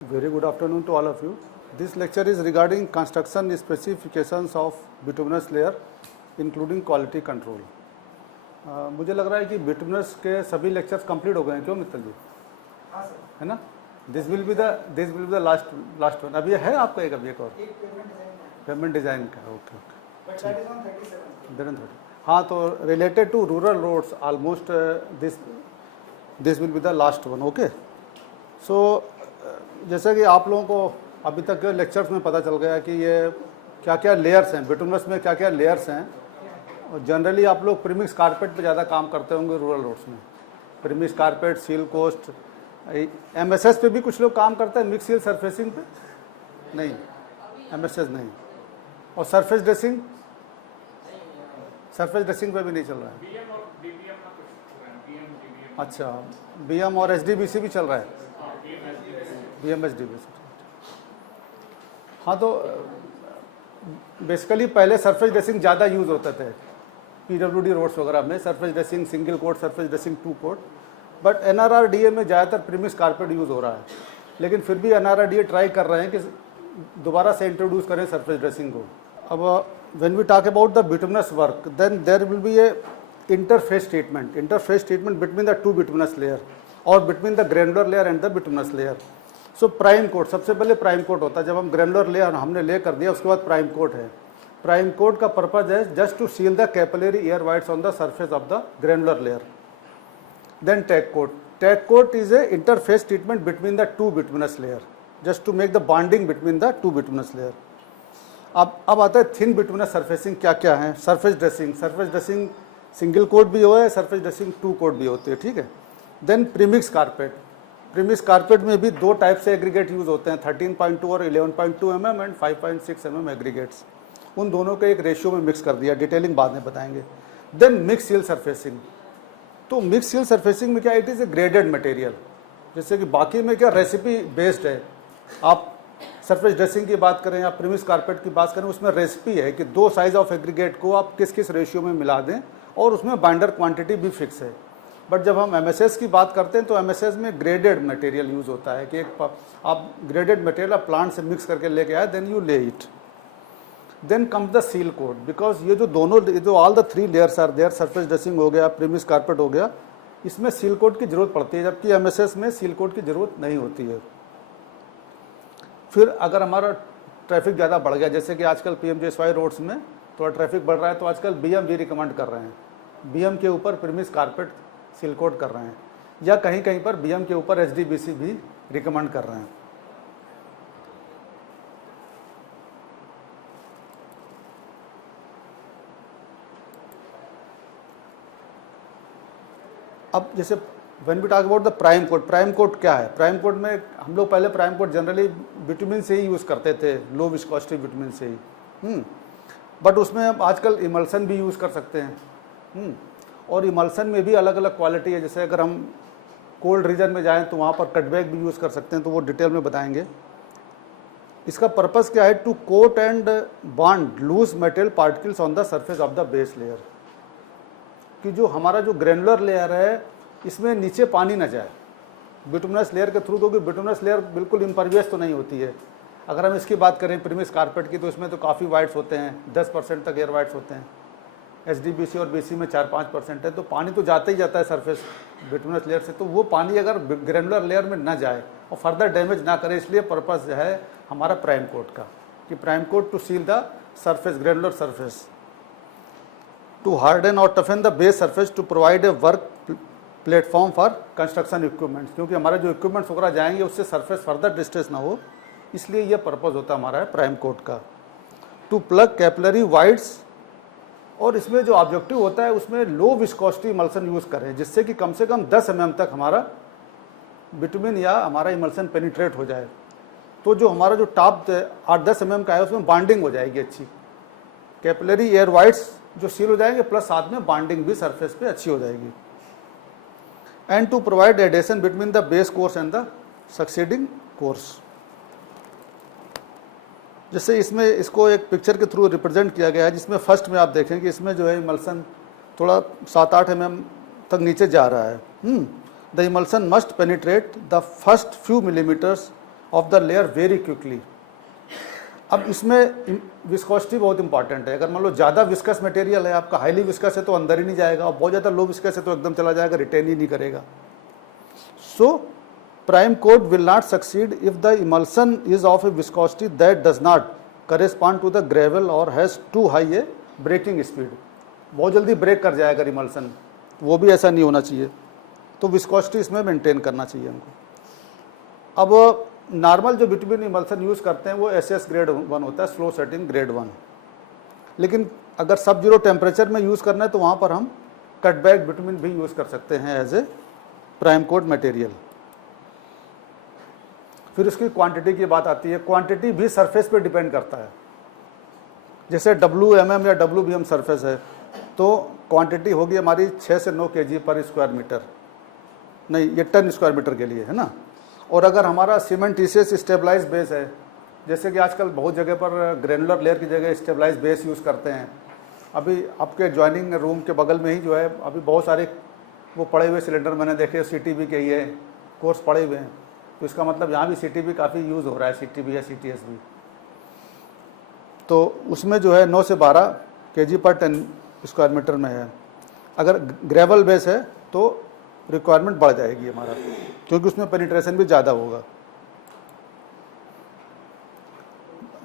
Very good afternoon to all of you. This lecture is regarding construction specifications of bituminous layer including quality control. मुझे लग रहा है कि bituminous के सभी लेक्चर्स कंप्लीट हो गए हैं, क्यों मित्तल जी? हाँ सर। है ना? This will be the last one. अभी है आपका एक और पेमेंट डिज़ाइन का. ओके. हाँ, तो related to rural roads almost this will be the last one. Okay. So जैसे कि आप लोगों को अभी तक के लेक्चर्स में पता चल गया कि ये क्या क्या लेयर्स हैं, बिटुमिनस में क्या क्या लेयर्स हैं. और जनरली आप लोग प्रीमिक्स कारपेट पे ज़्यादा काम करते होंगे रूरल रोड्स में. Premix carpet, seal coat, MSS पे भी कुछ लोग काम करते हैं. मिक्स सील सरफेसिंग पे नहीं, एमएसएस नहीं. और सरफेस ड्रेसिंग पे भी नहीं चल रहा है. अच्छा, बीएम और एसडीबीसी भी चल रहा है. बीएमएसडीबीसी. हाँ, तो बेसिकली पहले सरफेस ड्रेसिंग ज़्यादा यूज़ होते थे पीडब्ल्यूडी रोड्स वगैरह में. Surface dressing, single coat surface dressing, 2 coat. But NRRDA में ज़्यादातर प्रीमिक्स कारपेट यूज़ हो रहा है. लेकिन फिर भी एनआरआरडीए ट्राई कर रहे हैं कि दोबारा से इंट्रोड्यूस करें सरफेस ड्रेसिंग को. अब when we talk about the bituminous work, then there will be a interface treatment between the two bituminous layer और between the granular layer and the bituminous layer. So prime coat, सबसे पहले prime coat होता है. जब हम granular layer हमने ले कर दिया, उसके बाद प्राइम कोट है. प्राइम कोट का पर्पज है just to seal the capillary air voids on the surface of the granular layer. Then tack coat is a interface treatment between the two bituminous layer, just to make the bonding between the two bituminous layer. अब आता है thin bituminous surfacing. क्या क्या है? Surface dressing single coat भी हुआ है, surface dressing 2 coat भी होती है. ठीक है. देन प्रीमिक्स कारपेट में भी 2 टाइप से एग्रीगेट यूज़ होते हैं, 13.2 और 11.2 mm एंड 5.6 mm एग्रीगेट्स. उन दोनों के एक रेशियो में मिक्स कर दिया. डिटेलिंग बाद में बताएंगे. Then mix seal surfacing. तो मिक्स सील सरफेसिंग में क्या, it is a graded material. जैसे कि बाकी में क्या रेसिपी बेस्ड है. आप सरफेस ड्रेसिंग की बात करें या प्रीमिक्स कारपेट की बात करें, उसमें रेसिपी है कि 2 साइज ऑफ एग्रीगेट को आप किस किस रेशियो में मिला दें, और उसमें बाइंडर क्वांटिटी भी फिक्स है. बट जब हम एमएसएस की बात करते हैं तो एमएसएस में ग्रेडेड मटेरियल यूज़ होता है कि आप ग्रेडेड मटेरियल आप प्लांट से मिक्स करके लेके आए, then you lay it. Then comes the seal coat. Because ये जो all the 3 layers are there, surface dressing हो गया, प्रीमिक्स कारपेट हो गया, इसमें सील कोट की जरूरत पड़ती है, जबकि एमएसएस में सील कोट की जरूरत नहीं होती है. फिर अगर हमारा ट्रैफिक ज़्यादा बढ़ गया, जैसे कि आजकल पीएमजीएसवाई रोड्स में थोड़ा ट्रैफिक बढ़ रहा है, तो आजकल बीएम भी रिकमेंड कर रहे हैं. बीएम के ऊपर प्रीमिक्स कारपेट सील कोट कर रहे हैं, या कहीं कहीं पर बीएम के ऊपर एसडीबीसी भी रिकमेंड कर रहे हैं. अब जैसे when we talk about the prime coat क्या है? प्राइम कोट में हम लोग पहले प्राइम कोट जनरली विटामिन से ही यूज़ करते थे, लो विस्कोसिटी विटामिन से ही. बट उसमें अब आजकल इमल्सन भी यूज़ कर सकते हैं. और इमल्सन में भी अलग अलग क्वालिटी है. जैसे अगर हम कोल्ड रीजन में जाएं तो वहाँ पर कटबैक भी यूज़ कर सकते हैं, तो वो डिटेल में बताएंगे. इसका पर्पस क्या है? To coat and bond loose material particles on the surface of the base layer. कि जो हमारा जो ग्रेनुलर लेयर है, इसमें नीचे पानी न जाए बिटुमिनस लेयर के थ्रू, क्योंकि बिटुमिनस लेयर बिल्कुल इम्परवियस तो नहीं होती है. अगर हम इसकी बात करें प्रीमिक्स कारपेट की, तो इसमें तो काफ़ी वाइट्स होते हैं, 10% तक एयर वाइट्स होते हैं. एसडीबीसी और बीसी में 4-5% है. तो पानी तो जाता ही जाता है सरफेस बिटुमिनस लेयर से. तो वो पानी अगर ग्रेनुलर लेयर में न जाए और फर्दर डैमेज ना करे, इसलिए पर्पस है हमारा प्राइम कोट का, कि prime coat to seal the surface, granular surface, to harden और toughen the base surface, to provide a work platform for construction equipments. क्योंकि हमारा जो इक्विपमेंट्स वगैरह जाएंगे उससे सरफेस फर्दर डिस्ट्रेस ना हो, इसलिए यह पर्पस होता है हमारा प्राइम कोट का. To plug capillary voids. और इसमें जो ऑब्जेक्टिव होता है उसमें लो विस्कोसिटी इमल्सन यूज़ करें, जिससे कि कम से कम 10 mm तक हमारा बिटुमिन या हमारा इमल्सन पेनिट्रेट हो जाए. तो जो हमारा जो टॉप 8-10 mm का है, उसमें बॉन्डिंग हो जाएगी अच्छी. कैपिलरी एयर वाइट्स जो सील हो जाएंगे, प्लस साथ में बॉन्डिंग भी सरफेस पे अच्छी हो जाएगी. And to provide adhesion between the base course and the succeeding course. जैसे इसमें इसको एक पिक्चर के थ्रू रिप्रेजेंट किया गया है, जिसमें फर्स्ट में आप देखें कि इसमें जो है इमल्सन थोड़ा 7-8 mm तक नीचे जा रहा है. The emulsion must penetrate the first few millimetres of the layer very quickly. अब इसमें विस्कोसिटी बहुत इंपॉर्टेंट है। अगर मान लो ज़्यादा विस्कस मटेरियल है आपका, हाईली विस्कस है तो अंदर ही नहीं जाएगा, और बहुत ज़्यादा लो विस्कस है तो एकदम चला जाएगा, रिटेन ही नहीं करेगा। So prime coat will not succeed if the emulsion is of a viscosity that does not correspond to the gravel और has too high a breaking speed. बहुत जल्दी ब्रेक कर जाएगा इमल्सन, वो भी ऐसा नहीं होना चाहिए। तो विस्कोसिटी इसमें मेंटेन करना चाहिए हमको। अब नॉर्मल जो बिटवीन इमल्सन यूज़ करते हैं वो एसएस ग्रेड 1 होता है, स्लो सेटिंग ग्रेड 1। लेकिन अगर सब जीरो टेम्परेचर में यूज़ करना है तो वहाँ पर हम कटबैक बिटवीन भी यूज़ कर सकते हैं as a prime coat material. फिर उसकी क्वांटिटी की बात आती है। क्वांटिटी भी सरफेस पे डिपेंड करता है। जैसे WMM या WBM सरफेस है तो क्वांटिटी होगी हमारी 6 से 9 kg पर स्क्वायर मीटर, नहीं ये टन स्क्वायर मीटर के लिए है ना। और अगर हमारा सीमेंटीशियस स्टेबलाइज बेस है, जैसे कि आजकल बहुत जगह पर ग्रेनुलर लेयर की जगह स्टेबलाइज बेस यूज़ करते हैं। अभी आपके ज्वाइनिंग रूम के बगल में ही जो है अभी बहुत सारे वो पड़े हुए सिलेंडर मैंने देखे, CTB के ये कोर्स पड़े हुए हैं। तो इसका मतलब यहाँ भी CTB काफ़ी यूज़ हो रहा है, CTB या CTS भी। तो उसमें जो है 9 से 12 kg पर टन स्क्वायर मीटर में है। अगर ग्रेवल बेस है तो रिक्वायरमेंट बढ़ जाएगी हमारा, क्योंकि उसमें पेनिट्रेशन भी ज़्यादा होगा।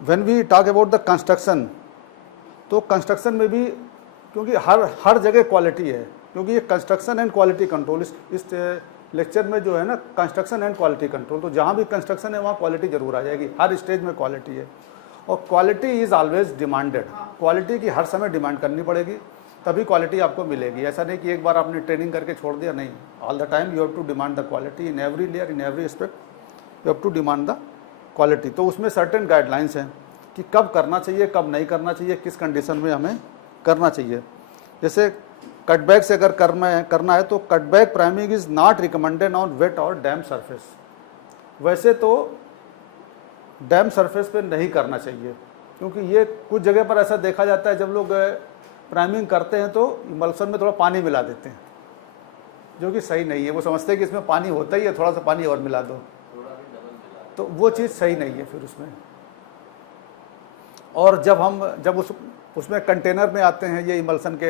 When we talk about the construction, तो कंस्ट्रक्शन में भी क्योंकि हर जगह क्वालिटी है, क्योंकि ये कंस्ट्रक्शन एंड क्वालिटी कंट्रोल इस लेक्चर में जो है ना, कंस्ट्रक्शन एंड क्वालिटी कंट्रोल। तो जहाँ भी कंस्ट्रक्शन है वहाँ क्वालिटी जरूर आ जाएगी, हर स्टेज में क्वालिटी है। और quality is always demanded, quality की हर समय डिमांड करनी पड़ेगी, तभी क्वालिटी आपको मिलेगी। ऐसा नहीं कि एक बार आपने ट्रेनिंग करके छोड़ दिया, नहीं। All the time you have to demand the quality in every layer, in every aspect you have to demand the quality. तो उसमें सर्टेन गाइडलाइंस हैं कि कब करना चाहिए, कब नहीं करना चाहिए, किस कंडीशन में हमें करना चाहिए। जैसे कटबैक से अगर करना है तो cutback priming is not recommended on wet और डैम सरफेस। वैसे तो डैम सरफेस पे नहीं करना चाहिए, क्योंकि ये कुछ जगह पर ऐसा देखा जाता है, जब लोग प्राइमिंग करते हैं तो इमल्सन में थोड़ा पानी मिला देते हैं, जो कि सही नहीं है। वो समझते हैं कि इसमें पानी होता ही है, थोड़ा सा पानी और मिला दो, तो वो चीज़ सही नहीं है फिर उसमें। और जब उसमें कंटेनर में आते हैं ये इमल्सन के,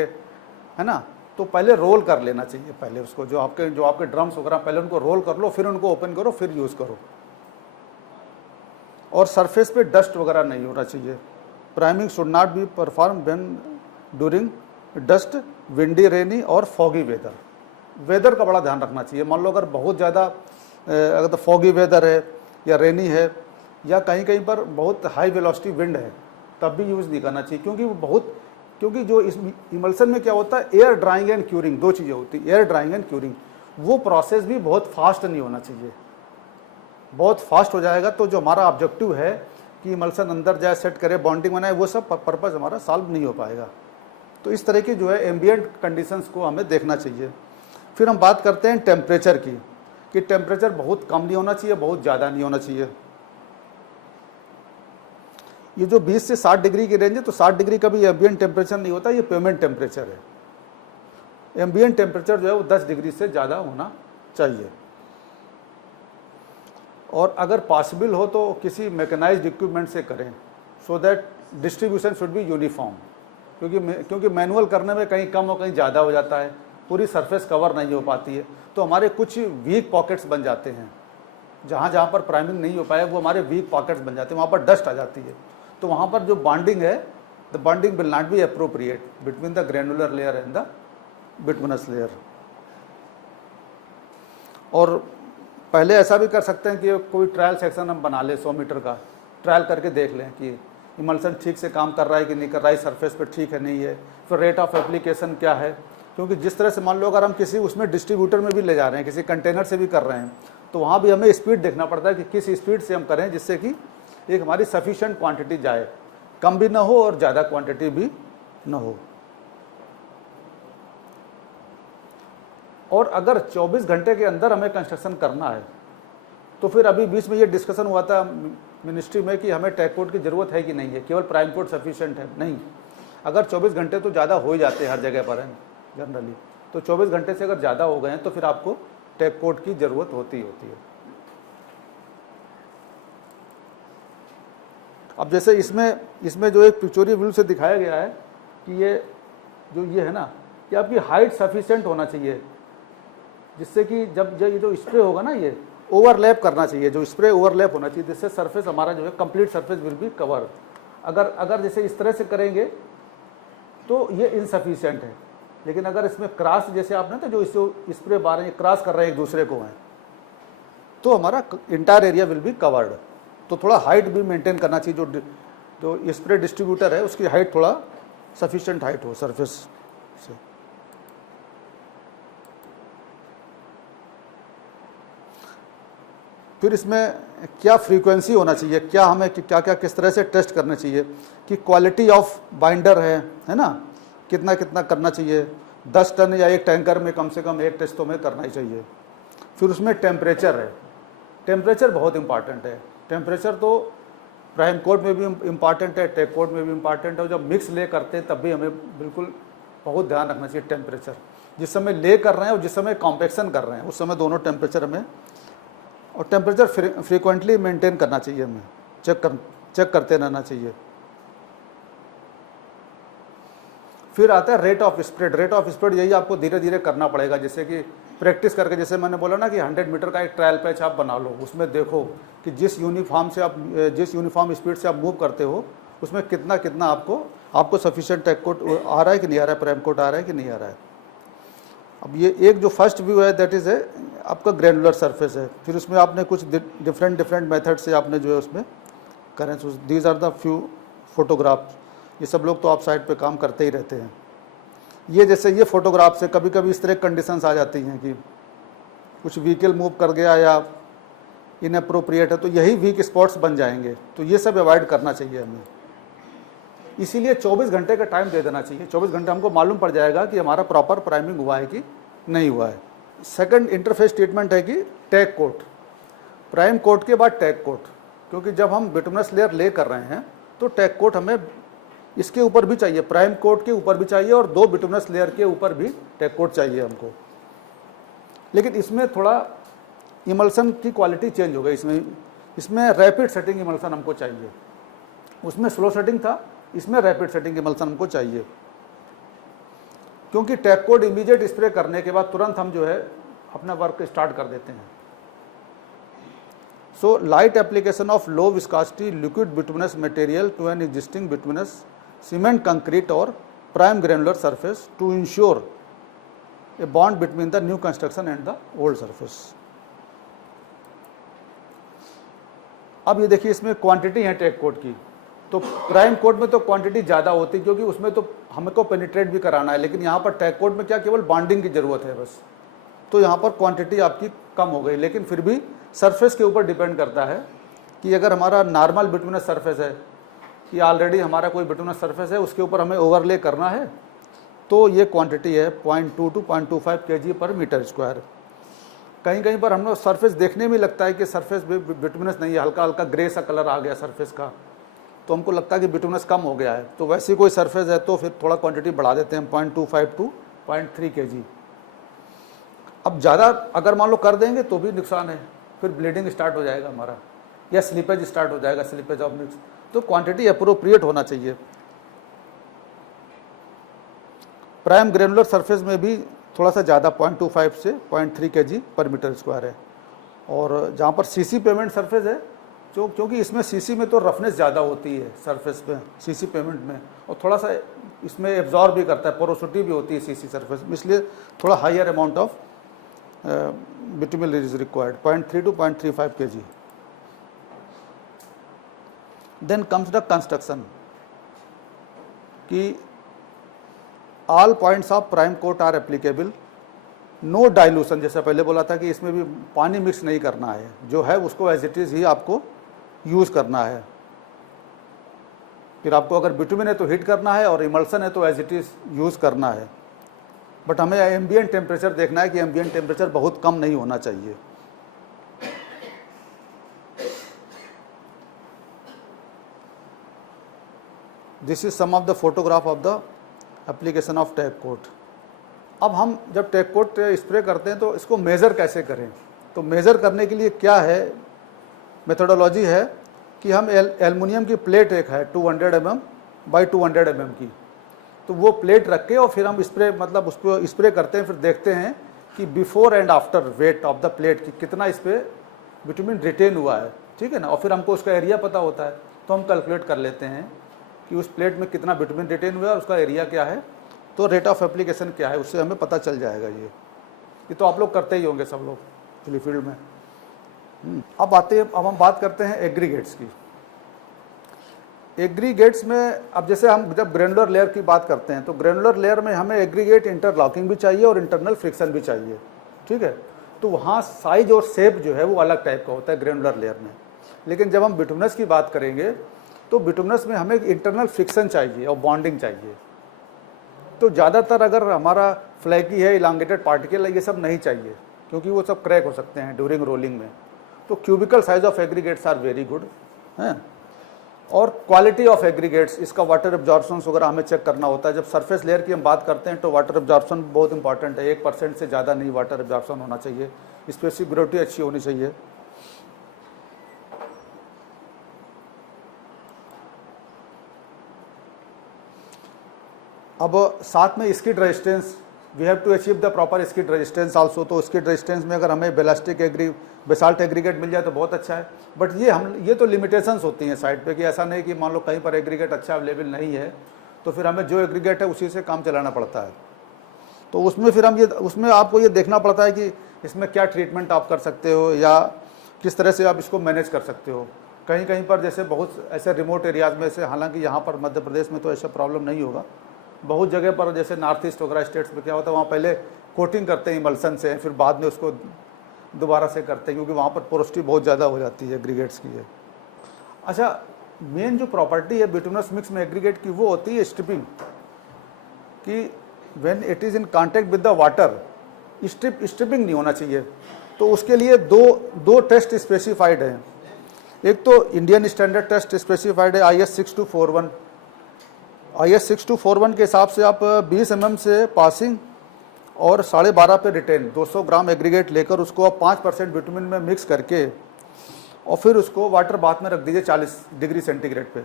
है ना, तो पहले रोल कर लेना चाहिए। पहले उसको जो आपके ड्रम्स वगैरह पहले उनको रोल कर लो, फिर उनको ओपन करो, फिर यूज़ करो। और सरफेस पे डस्ट वगैरह नहीं होना चाहिए। Priming should not be perform when during dust, windy, rainy और फॉगी वेदर। वेदर का बड़ा ध्यान रखना चाहिए। मान लो अगर बहुत ज़्यादा अगर तो फॉगी वेदर है या रेनी है या कहीं कहीं पर बहुत हाई वेलोसिटी विंड है, तब भी यूज़ नहीं करना चाहिए, क्योंकि जो इस इमल्सन में क्या होता है, एयर ड्राइंग एंड क्यूरिंग, दो चीज़ें होती है, एयर ड्राइंग एंड क्यूरिंग। वो प्रोसेस भी बहुत फास्ट नहीं होना चाहिए। बहुत फास्ट हो जाएगा तो जो हमारा ऑब्जेक्टिव है कि इमल्सन अंदर जाए, सेट करे, बॉन्डिंग बनाए, वो सब पर्पज़ हमारा सॉल्व नहीं हो पाएगा। तो इस तरह की जो है एम्बिएंट कंडीशंस को हमें देखना चाहिए। फिर हम बात करते हैं टेम्परेचर की, कि टेम्परेचर बहुत कम नहीं होना चाहिए, बहुत ज़्यादा नहीं होना चाहिए। ये जो 20 से 60 डिग्री की रेंज है, तो 60 डिग्री का भी एम्बिएंट टेम्परेचर नहीं होता, ये पेमेंट टेम्परेचर है। एम्बिएंट टेम्परेचर जो है वो 10 डिग्री से ज़्यादा होना चाहिए। और अगर पॉसिबल हो तो किसी मैकेनाइज्ड इक्विपमेंट से करें, so that distribution should be uniform, क्योंकि मैनुअल करने में कहीं कम और कहीं ज़्यादा हो जाता है, पूरी सरफेस कवर नहीं हो पाती है, तो हमारे कुछ वीक पॉकेट्स बन जाते हैं। जहाँ पर प्राइमिंग नहीं हो पाया वो हमारे वीक पॉकेट्स बन जाते हैं, वहाँ पर डस्ट आ जाती है। तो वहाँ पर जो बॉन्डिंग है, the bonding will not be appropriate between the granular layer and the bituminous layer. और पहले ऐसा भी कर सकते हैं कि कोई ट्रायल सेक्शन हम बना लें, 100 मीटर का ट्रायल करके देख लें कि इमल्सन ठीक से काम कर रहा है कि नहीं कर रहा है, सरफेस पे ठीक है नहीं है, फिर रेट ऑफ एप्लीकेशन क्या है। क्योंकि जिस तरह से मान लो अगर हम किसी उसमें डिस्ट्रीब्यूटर में भी ले जा रहे हैं, किसी कंटेनर से भी कर रहे हैं, तो वहाँ भी हमें स्पीड देखना पड़ता है कि किस स्पीड से हम करें, जिससे कि एक हमारी सफिशेंट क्वांटिटी जाए, कम भी ना हो और ज़्यादा क्वांटिटी भी ना हो। और अगर 24 घंटे के अंदर हमें कंस्ट्रक्शन करना है, तो फिर अभी बीच में ये डिस्कशन हुआ था मिनिस्ट्री में कि हमें टैग कोड की ज़रूरत है कि नहीं है, केवल प्राइम कोड सफिशिएंट है। नहीं, अगर 24 घंटे तो ज़्यादा हो ही जाते हैं हर जगह पर है जनरली, तो 24 घंटे से अगर ज़्यादा हो गए हैं तो फिर आपको टैग कोड की ज़रूरत होती है। अब जैसे इसमें जो एक पिक्चोरियल व्यू से दिखाया गया है कि ये जो ये है ना, कि आपकी हाइट सफिशिएंट होना चाहिए, जिससे कि जब ये जो स्प्रे होगा ना, ये ओवरलैप करना चाहिए, जो स्प्रे ओवरलैप होना चाहिए, जिससे सरफेस हमारा जो है complete surface will be cover. अगर जैसे इस तरह से करेंगे तो ये इनसफिशिएंट है, लेकिन अगर इसमें क्रॉस जैसे आपने तो जो स्प्रे बार हैं क्रॉस कर रहे हैं एक दूसरे को हैं, तो हमारा entire area will be covered. तो थोड़ा हाइट भी मेंटेन करना चाहिए, जो स्प्रे डिस्ट्रीब्यूटर है उसकी हाइट थोड़ा सफिशिएंट हाइट हो सरफेस से। फिर इसमें क्या फ्रीक्वेंसी होना चाहिए, क्या हमें क्या क्या किस तरह से टेस्ट करना चाहिए, कि क्वालिटी ऑफ बाइंडर है ना, कितना कितना करना चाहिए। 10 टन या एक टैंकर में कम से कम एक टेस्ट तो हमें करना ही चाहिए। फिर उसमें टेम्परेचर है, टेम्परेचर बहुत इंपॉर्टेंट है। टेम्परेचर तो प्राइम कोड में भी इम्पॉर्टेंट है, टेक कोड में भी इम्पॉर्टेंट है। जब मिक्स ले करते हैं तब भी हमें बिल्कुल बहुत ध्यान रखना चाहिए टेम्परेचर, जिस समय ले कर रहे हैं और जिस समय कॉम्पेक्शन कर रहे हैं उस समय दोनों टेम्परेचर हमें, और टेम्परेचर फ्रीक्वेंटली मेंटेन करना चाहिए, हमें चेक करते रहना चाहिए। फिर आता है rate of spread. Rate of spread यही आपको धीरे धीरे करना पड़ेगा, जैसे कि प्रैक्टिस करके, जैसे मैंने बोला ना कि 100 मीटर का एक ट्रायल पैच आप बना लो, उसमें देखो कि जिस यूनिफॉर्म स्पीड से आप मूव करते हो उसमें कितना कितना आपको सफिशिएंट टेक कोट आ रहा है कि नहीं आ रहा है, प्राइम कोट आ रहा है कि नहीं आ रहा है। अब ये एक जो फर्स्ट व्यू है दैट इज़ है आपका ग्रैनुलर सरफेस है। फिर उसमें आपने कुछ डिफरेंट मेथड से आपने जो है उसमें करें। These are the few photographs. ये सब लोग तो आप साइड पे काम करते ही रहते हैं। ये जैसे ये फोटोग्राफ से कभी कभी इस तरह कंडीशंस आ जाती हैं कि कुछ व्हीकल मूव कर गया या इनअप्रोप्रिएट है, तो यही वीक स्पॉट्स बन जाएंगे। तो ये सब अवॉइड करना चाहिए हमें। इसीलिए 24 घंटे का टाइम दे देना चाहिए। 24 घंटे हमको मालूम पड़ जाएगा कि हमारा प्रॉपर प्राइमिंग हुआ है कि नहीं हुआ है। सेकंड इंटरफेस ट्रीटमेंट है कि टैग कोट। प्राइम कोट के बाद टैग कोट, क्योंकि जब हम बिटुमिनस लेयर ले कर रहे हैं तो टैग कोट हमें इसके ऊपर भी चाहिए, प्राइम कोट के ऊपर भी चाहिए और 2 बिटुमिनस लेयर के ऊपर भी टैग कोट चाहिए हमको। लेकिन इसमें थोड़ा इमल्सन की क्वालिटी चेंज हो गई। इसमें रैपिड सेटिंग इमल्सन हमको चाहिए, उसमें स्लो सेटिंग था, इसमें रैपिड सेटिंग इमल्सन हमको चाहिए। क्योंकि टैग कोट इमीडिएट स्प्रे करने के बाद तुरंत हम जो है अपना वर्क स्टार्ट कर देते हैं। So light application of low viscosity liquid bituminous material to an existing bituminous cement concrete और prime granular surface to ensure a bond between the new construction and the old surface. अब ये देखिए इसमें quantity है tag coat की। तो prime coat में तो क्वांटिटी ज़्यादा होती है क्योंकि उसमें तो हमको पेनिट्रेट भी कराना है, लेकिन यहाँ पर टैग कोट में क्या केवल बॉन्डिंग की ज़रूरत है बस। तो यहाँ पर क्वांटिटी आपकी कम हो गई, लेकिन फिर भी सरफेस के ऊपर डिपेंड करता है कि अगर हमारा नॉर्मल बिटुमिनस सरफेस है, कि ऑलरेडी हमारा कोई बिटुमिनस सरफेस है, उसके ऊपर हमें ओवरले करना है, तो ये क्वांटिटी है 0.2 to 0.25 kg पर मीटर स्क्वायर। कहीं कहीं पर हम लोग सरफेस देखने में लगता है कि सरफेस बिटुमिनस नहीं है, हल्का हल्का ग्रे सा कलर आ गया सरफेस का, तो हमको लगता है कि बिटुमिनस कम हो गया है। तो वैसी कोई सरफेस है तो फिर थोड़ा क्वांटिटी बढ़ा देते हैं 0.25 to 0.3 kg। अब ज़्यादा अगर मान लो कर देंगे तो भी नुकसान है, फिर ब्लीडिंग स्टार्ट हो जाएगा हमारा, या स्लिपेज स्टार्ट हो जाएगा, स्लिपेज ऑफ मिक्स। तो क्वांटिटी अप्रोप्रिएट होना चाहिए। प्राइम ग्रेनुलर सरफेस में भी थोड़ा सा ज़्यादा 0.25 से 0.3 kg पर मीटर स्क्वायर है। और जहाँ पर सीसी पेमेंट सरफेस है, क्योंकि इसमें सीसी में तो रफनेस ज़्यादा होती है सरफेस पे, सीसी पेमेंट में, और थोड़ा सा इसमें एब्जॉर्ब भी करता है, पोरोसिटी भी होती है सीसी सरफेस में, इसलिए थोड़ा higher amount of bitumen is required 0.3 to 0.35 kg। Then comes the construction कि all points of prime coat are applicable, no dilution. जैसा पहले बोला था कि इसमें भी पानी मिक्स नहीं करना है, जो है उसको एज इट इज़ ही आपको यूज़ करना है। फिर आपको अगर बिटुमिन है तो हीट करना है, और इमल्सन है तो एज इट इज़ यूज़ करना है। बट हमें एम्बिएंट टेम्परेचर देखना है कि एम्बिएंट टेम्परेचर बहुत कम नहीं होना चाहिए। This is some of the photograph of the application of tack coat. अब हम जब टैग कोट स्प्रे करते हैं तो इसको मेज़र कैसे करें? तो मेज़र करने के लिए क्या है, मेथोडोलॉजी है कि हम एल्युमिनियम की प्लेट एक है 200 mm बाई 200 mm की, तो वो प्लेट रख के और फिर हम स्प्रे मतलब उसको स्प्रे करते हैं, फिर देखते हैं कि before and after weight of the plate की कितना इस पर विटामिन रिटेन हुआ है, ठीक है ना। और फिर हमको उसका एरिया पता होता है, तो हम कैलकुलेट कर लेते हैं कि उस प्लेट में कितना विटामिन रिटेन हुआ है, उसका एरिया क्या है, तो रेट ऑफ एप्लीकेशन क्या है, उससे हमें पता चल जाएगा। ये तो आप लोग करते ही होंगे सब लोग फील्ड में। अब हम बात करते हैं एग्रीगेट्स की। एग्रीगेट्स में अब जैसे हम जब ग्रेनुलर लेयर की बात करते हैं तो ग्रेनुलर लेयर में हमें एग्रीगेट इंटरलॉकिंग भी चाहिए और इंटरनल फ्रिक्शन भी चाहिए, ठीक है। तो वहाँ साइज और शेप जो है वो अलग टाइप का होता है ग्रेनुलर लेयर में। लेकिन जब हम बिटुमिनस की बात करेंगे तो बिटुमिनस में हमें इंटरनल फ्रिक्शन चाहिए और बॉन्डिंग चाहिए। तो ज़्यादातर अगर हमारा फ्लैकी है, इलांगेटेड पार्टिकल है, ये सब नहीं चाहिए क्योंकि वो सब क्रैक हो सकते हैं ड्यूरिंग रोलिंग में। तो cubical size of aggregates are very good हैं। और क्वालिटी ऑफ एग्रीगेट्स, इसका वाटर एब्जॉर्प्शन वगैरह हमें चेक करना होता है। जब सरफेस लेयर की हम बात करते हैं तो वाटर एब्जॉर्प्शन बहुत इंपॉर्टेंट है, 1% से ज़्यादा नहीं वाटर एब्जॉर्प्शन होना चाहिए, स्पेसिबिलिटी अच्छी होनी चाहिए। अब साथ में skid resistance, we have to achieve the proper skid resistance also. तो स्किड रेजिस्टेंस में अगर हमें बेसाल्ट एग्रीगेट मिल जाए तो बहुत अच्छा है। बट ये तो लिमिटेशंस होती हैं साइड पे कि ऐसा नहीं कि मान लो कहीं पर एग्रीगेट अच्छा अवेलेबल नहीं है तो फिर हमें जो एग्रीगेट है उसी से काम चलाना पड़ता है। तो उसमें फिर उसमें आपको ये देखना पड़ता है कि इसमें क्या ट्रीटमेंट आप कर सकते हो या किस तरह से आप इसको मैनेज कर सकते हो। कहीं कहीं पर जैसे बहुत ऐसे रिमोट एरियाज़ में से, हालांकि यहाँ पर मध्य प्रदेश में तो ऐसा प्रॉब्लम नहीं होगा, बहुत जगह पर जैसे नॉर्थ ईस्ट वगैरह स्टेट्स में क्या होता है, वहाँ पहले कोटिंग करते हैं इमल्सन से, फिर बाद में उसको दोबारा से करते हैं क्योंकि वहाँ पर पोरोसिटी बहुत ज़्यादा हो जाती है एग्रीगेट्स की है। अच्छा, मेन जो प्रॉपर्टी है बिटुमिनस मिक्स में एग्रीगेट की वो होती है स्ट्रिपिंग, कि when it is in contact with the water stripping नहीं होना चाहिए। तो उसके लिए दो टेस्ट स्पेसिफाइड हैं। एक तो इंडियन स्टैंडर्ड टेस्ट स्पेसिफाइड है IS 6241। IS 6241 के हिसाब से आप 20 mm से पासिंग और 12.5 पे रिटेन 200 ग्राम एग्रीगेट लेकर उसको आप 5% विटामिन में मिक्स करके और फिर उसको वाटर बाथ में रख दीजिए 40 डिग्री सेंटीग्रेड पे।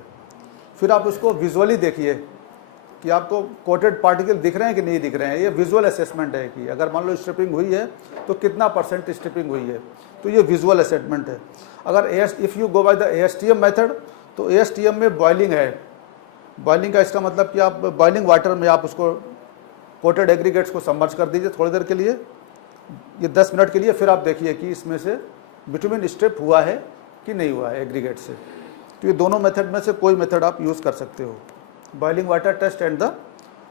फिर आप उसको विजुअली देखिए कि आपको कोटेड पार्टिकल दिख रहे हैं कि नहीं दिख रहे हैं। ये विजुअल असेसमेंट है कि अगर मान लो स्ट्रिपिंग हुई है तो कितना % स्ट्रिपिंग हुई है, तो ये विजुअल असेसमेंट है। अगर if you go by the ASTM method, तो ASTM में बॉइलिंग है। बॉइलिंग का इसका मतलब कि आप बॉइलिंग वाटर में आप उसको कोटेड एग्रीगेट्स को सबमर्ज कर दीजिए थोड़ी देर के लिए, ये 10 मिनट के लिए। फिर आप देखिए कि इसमें से विटामिन स्ट्रिप हुआ है कि नहीं हुआ है एग्रीगेट से। तो ये दोनों मेथड में से कोई मेथड आप यूज़ कर सकते हो, boiling water test and the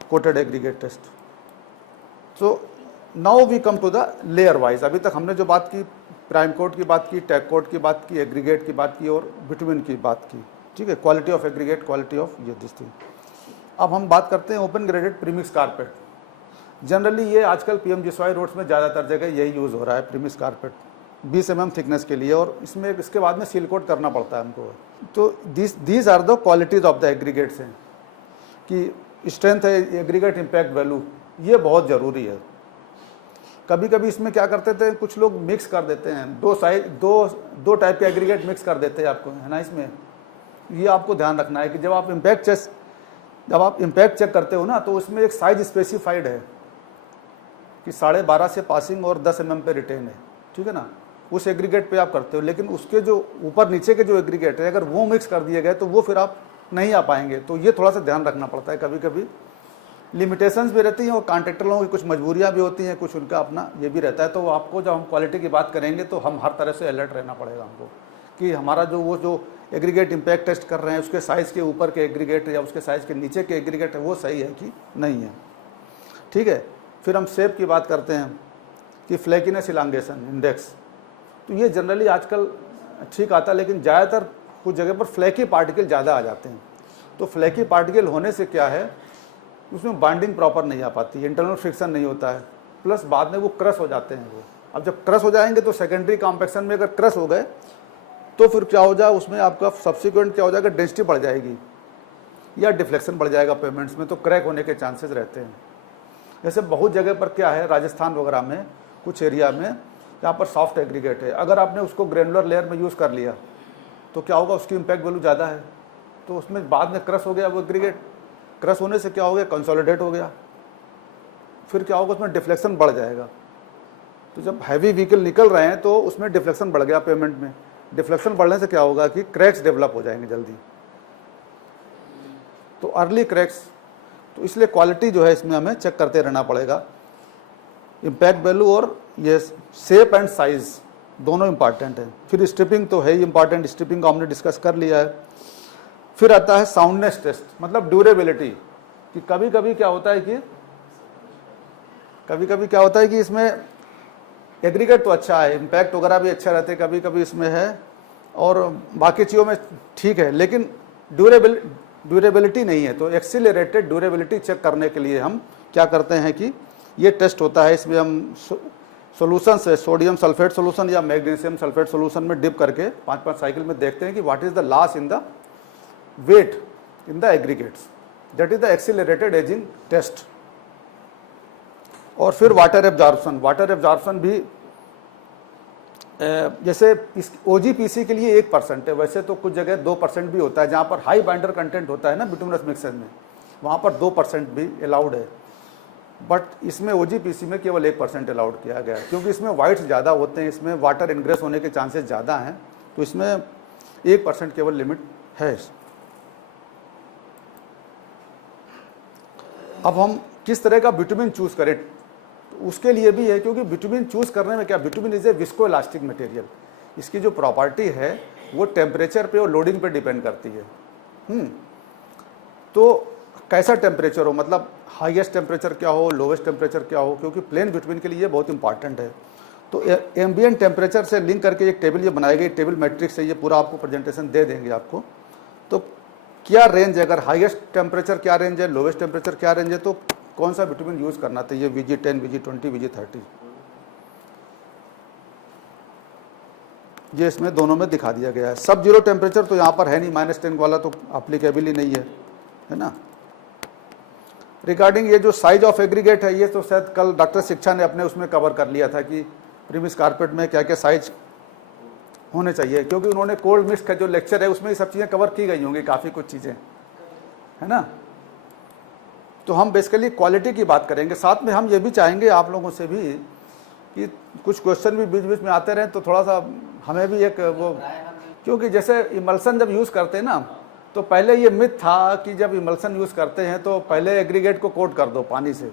coated aggregate test. So now we come to the layer wise. अभी तक हमने जो बात की, प्राइम कोट की बात की, टैग कोट की बात की, एग्रीगेट की बात की और विटामिन की बात की, ठीक है। Quality of aggregate, quality of ये दिस थिंग। अब हम बात करते हैं open graded premix carpet. Generally ये आजकल PMGSY रोड्स में ज़्यादातर जगह यही यूज़ हो रहा है, प्रीमिक्स कारपेट 20 mm थिकनेस के लिए, और इसमें इसके बाद में सील कोट करना पड़ता है हमको। तो these are the qualities of the aggregates हैं कि स्ट्रेंथ है, एग्रीगेट इम्पैक्ट वैल्यू, ये बहुत ज़रूरी है। कभी कभी इसमें क्या करते थे कुछ लोग मिक्स कर देते हैं, दो टाइप के एग्रीगेट मिक्स कर देते हैं आपको, है ना। इसमें ये आपको ध्यान रखना है कि जब आप इम्पैक्ट चेक करते हो ना, तो उसमें एक साइज स्पेसिफाइड है कि 12.5 से पासिंग और 10 mm पे रिटेन है, ठीक है ना। उस एग्रीगेट पे आप करते हो, लेकिन उसके जो ऊपर नीचे के जो एग्रीगेट है अगर वो मिक्स कर दिए गए तो वो फिर आप नहीं आ पाएंगे। तो ये थोड़ा सा ध्यान रखना पड़ता है। कभी कभी लिमिटेशंस भी रहती हैं और कॉन्ट्रैक्टर लोगों की कुछ मजबूरियाँ भी होती हैं, कुछ उनका अपना ये भी रहता है। तो आपको जब हम क्वालिटी की बात करेंगे तो हम हर तरह से अलर्ट रहना पड़ेगा हमको कि हमारा जो एग्रीगेट इम्पैक्ट टेस्ट कर रहे हैं उसके साइज़ के ऊपर के एग्रीगेट या उसके साइज़ के नीचे के एग्रीगेट है वो सही है कि नहीं है, ठीक है। फिर हम शेप की बात करते हैं कि फ्लैकीनेस इलांगेशन इंडेक्स। तो ये जनरली आजकल ठीक आता है, लेकिन ज़्यादातर कुछ जगह पर फ्लैकी पार्टिकल ज़्यादा आ जाते हैं। तो फ्लैकी पार्टिकल होने से क्या है, उसमें बाइंडिंग प्रॉपर नहीं आ पाती, इंटरनल फ्रिक्शन नहीं होता है, प्लस बाद में वो क्रश हो जाते हैं। वो अब जब क्रश हो जाएंगे तो सेकेंडरी कॉम्पैक्शन में अगर क्रश हो गए तो फिर क्या हो जाए, उसमें आपका सब्सिक्वेंट क्या हो जाएगा, डेंसिटी बढ़ जाएगी या डिफ्लेक्शन बढ़ जाएगा पेमेंट्स में, तो क्रैक होने के चांसेस रहते हैं। जैसे बहुत जगह पर क्या है, राजस्थान वगैरह में कुछ एरिया में जहाँ पर सॉफ्ट एग्रीगेट है, अगर आपने उसको ग्रेनुलर लेयर में यूज़ कर लिया तो क्या होगा, उसकी इम्पैक्ट वैल्यू ज़्यादा है, तो उसमें बाद में क्रश हो गया वो एग्रीगेट। क्रश होने से क्या हो गया, कंसोलिडेट हो गया, फिर क्या होगा, उसमें डिफ्लेक्शन बढ़ जाएगा। तो जब हैवी व्हीकल निकल रहे हैं तो उसमें डिफ्लेक्शन बढ़ गया पेमेंट में। डिफ्लेक्शन बढ़ने से क्या होगा कि क्रैक्स डेवलप हो जाएंगे जल्दी, तो अर्ली क्रैक्स। तो इसलिए क्वालिटी जो है इसमें हमें चेक करते रहना पड़ेगा। इम्पैक्ट वैल्यू और ये शेप एंड साइज दोनों इंपॉर्टेंट है। फिर स्ट्रिपिंग तो है ही इंपॉर्टेंट, स्ट्रिपिंग को हमने डिस्कस कर लिया है। फिर आता है साउंडनेस टेस्ट, मतलब ड्यूरेबिलिटी, कि कभी कभी क्या होता है कि इसमें एग्रीगेट तो अच्छा है, इम्पैक्ट वगैरह भी अच्छा रहते, कभी कभी इसमें है और बाकी चीज़ों में ठीक है, लेकिन ड्यूरेबिलिटी नहीं है। तो एक्सीलरेटेड ड्यूरेबिलिटी चेक करने के लिए हम क्या करते हैं कि ये टेस्ट होता है। इसमें हम सोल्यूशन से सोडियम सल्फेट सोल्यूशन या मैग्नीशियम सल्फेट सोल्यूशन में डिप करके 5-5 साइकिल में देखते हैं कि what is the loss in the weight in the aggregates, that is the accelerated ageing test. और फिर वाटर एब्जॉर्प्शन भी जैसे इस OGPC के लिए 1% है, वैसे तो कुछ जगह 2% भी होता है, जहाँ पर हाई बाइंडर कंटेंट होता है ना बिटुमिनस मिक्सर में, वहाँ पर 2% भी अलाउड है। बट इसमें OGPC में केवल 1% अलाउड किया गया है, क्योंकि इसमें वाइट्स ज़्यादा होते हैं, इसमें वाटर इनग्रेस होने के चांसेस ज़्यादा हैं, तो इसमें 1% केवल लिमिट है। अब हम किस तरह का बिटुमिन चूज़ करें, तो उसके लिए भी है, क्योंकि बिटुमिन चूज़ करने में क्या, bitumen is a viscoelastic material, इसकी जो प्रॉपर्टी है वो टेम्परेचर पे और लोडिंग पे डिपेंड करती है। तो कैसा टेम्परेचर हो, मतलब हाईएस्ट टेम्परेचर क्या हो, लोवेस्ट टेम्परेचर क्या हो, क्योंकि प्लेन बिटुमिन के लिए ये बहुत इंपॉर्टेंट है। तो एम्बिएंट टेम्परेचर से लिंक करके एक टेबल ये बनाई गई, टेबल मैट्रिक्स है, ये पूरा आपको प्रेजेंटेशन दे देंगे आपको। तो क्या रेंज है, अगर हाईएस्ट टेम्परेचर क्या रेंज है, लोवेस्ट टेम्परेचर क्या रेंज है, तो कौन सा विटामिन यूज़ करना चाहिए, VG10, VG20, VG30, ये इसमें दोनों में दिखा दिया गया है। सब जीरो टेम्परेचर तो यहाँ पर है नहीं, -10 वाला तो अप्लीकेबल ही नहीं है ना। रिगार्डिंग ये जो साइज ऑफ एग्रीगेट है, ये तो शायद कल डॉक्टर शिक्षा ने अपने उसमें कवर कर लिया था कि प्रीमिस कारपेट में क्या क्या साइज होने चाहिए, क्योंकि उन्होंने कोल्ड मिक्स का जो लेक्चर है उसमें ये सब चीज़ें कवर की गई होंगी, काफ़ी कुछ चीज़ें, है ना। तो हम बेसिकली क्वालिटी की बात करेंगे, साथ में हम ये भी चाहेंगे आप लोगों से भी कि कुछ क्वेश्चन भी बीच बीच में आते रहें, तो थोड़ा सा हमें भी एक वो, क्योंकि जैसे इमल्सन जब यूज़ करते हैं ना, तो पहले ये मिथ था कि जब इमल्सन यूज़ करते हैं तो पहले एग्रीगेट को कोट कर दो पानी से,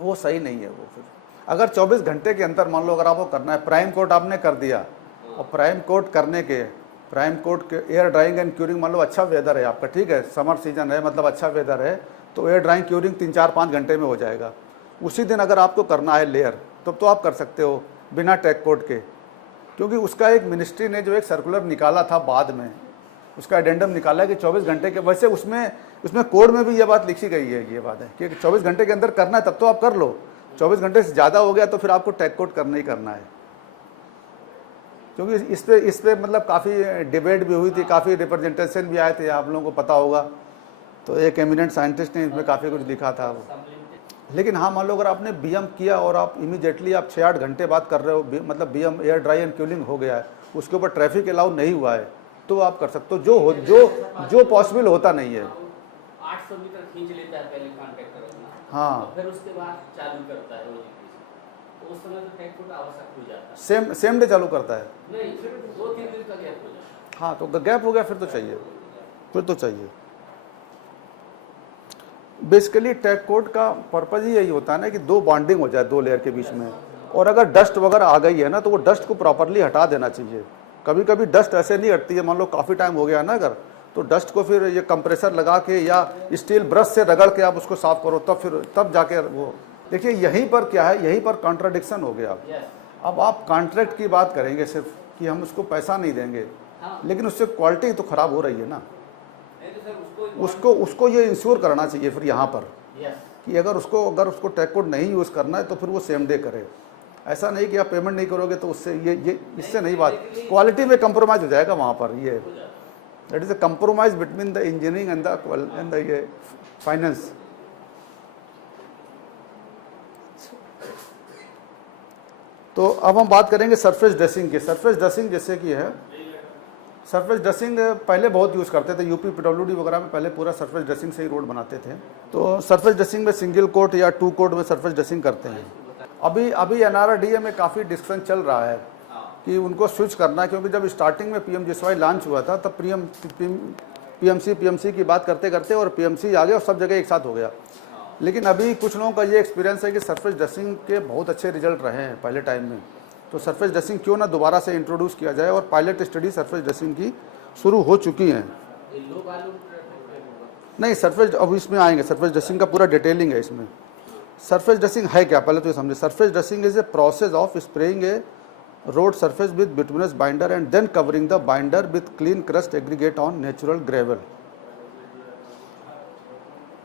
वो सही नहीं है। वो फिर अगर 24 घंटे के अंदर मान लो अगर आपको करना है, प्राइम कोट आपने कर दिया, और प्राइम कोट करने के एयर ड्राइंग एंड क्यूरिंग, मान लो अच्छा वेदर है आपका, ठीक है, समर सीजन है, मतलब अच्छा वेदर है, तो एयर ड्राइंग क्यूरिंग 3-4-5 घंटे में हो जाएगा। उसी दिन अगर आपको करना है लेयर, तब तो आप कर सकते हो बिना टैग कोड के, क्योंकि उसका एक मिनिस्ट्री ने जो एक सर्कुलर निकाला था बाद में, उसका एडेंडम निकाला है कि 24 घंटे के, वैसे उसमें कोड में भी ये बात लिखी गई है, ये बात है कि 24 घंटे के अंदर करना है तब तो आप कर लो, 24 घंटे से ज़्यादा हो गया तो फिर आपको टैग कोड करना ही करना है। क्योंकि इस पे मतलब काफ़ी डिबेट भी हुई थी, काफ़ी रिप्रेजेंटेशन भी आए थे, आप लोगों को पता होगा, तो एक एमिनेंट साइंटिस्ट ने इसमें काफ़ी कुछ लिखा था वो। लेकिन हाँ, मान लो अगर आपने BM किया और आप इमीडिएटली आप 6-8 घंटे बाद कर रहे हो, मतलब BM air dry and cooling हो गया है, उसके ऊपर ट्रैफिक अलाउ नहीं हुआ है, तो आप कर सकते हो, जो पॉसिबल होता नहीं है। 800 मीटर खींच लेता है पहले कॉन्टैक्ट करना, हाँ, फिर उसके बाद चालू करता है, तो उस समय तो टैग कोड आवश्यक हो जाता है। सेम डे चालू करता है, नहीं, फिर 2-3 दिन का गैप हो जाता है। हाँ, तो गैप हो गया फिर तो चाहिए। बेसिकली टैग कोड का पर्पज ही यही होता है ना कि 2 बॉन्डिंग हो जाए 2 लेयर के बीच में, और अगर डस्ट वगैरह आ गई है ना, तो वो डस्ट को प्रॉपरली हटा देना चाहिए। कभी कभी डस्ट ऐसे नहीं हटती है, मान लो काफ़ी टाइम हो गया ना अगर, तो डस्ट को फिर ये कंप्रेसर लगा के या स्टील ब्रश से रगड़ के आप उसको साफ करो, तब जाके वो, देखिए यहीं पर क्या है, यहीं पर कॉन्ट्राडिक्शन हो गया। अब आप कॉन्ट्रैक्ट की बात करेंगे सिर्फ कि हम उसको पैसा नहीं देंगे, लेकिन उससे क्वालिटी तो ख़राब हो रही है ना। उसको ये इंश्योर करना चाहिए फिर यहाँ पर कि अगर उसको टैग कोड नहीं यूज़ करना है तो फिर वो सेम डे करे। ऐसा नहीं कि आप पेमेंट नहीं करोगे तो उससे ये इससे नहीं, बात क्वालिटी में कंप्रोमाइज़ हो जाएगा वहाँ पर। ये that is a compromise between the engineering and the ये फाइनेंस। तो अब हम बात करेंगे सरफेस ड्रेसिंग की। सरफेस ड्रेसिंग जैसे कि है, सरफेस ड्रेसिंग पहले बहुत यूज़ करते थे, यूपी पीडब्ल्यूडी वगैरह में पहले पूरा सरफेस ड्रेसिंग से ही रोड बनाते थे। तो सरफेस ड्रेसिंग में सिंगल कोट या 2 कोट में सरफेस ड्रेसिंग करते हैं। अभी एनआरडीए में काफ़ी डिस्कशन चल रहा है कि उनको स्विच करना है, क्योंकि जब स्टार्टिंग में पीएमजीएसवाई लॉन्च हुआ था तब पीएमसी की बात करते करते और पीएमसी आ गया और सब जगह एक साथ हो गया। लेकिन अभी कुछ लोगों का ये एक्सपीरियंस है कि सरफेस ड्रेसिंग के बहुत अच्छे रिजल्ट रहे हैं पहले टाइम में, तो सरफेस ड्रेसिंग क्यों ना दोबारा से इंट्रोड्यूस किया जाए, और पायलट स्टडी सरफेस ड्रेसिंग की शुरू हो चुकी हैं। नहीं, सरफेस अब इसमें आएंगे, सरफेस ड्रेसिंग का पूरा डिटेलिंग है इसमें। सरफेस ड्रेसिंग है क्या, पहले तो ये समझे। Surface dressing is a process of spraying a road surface with bituminous binder and then covering the binder with clean crushed aggregate on natural gravel.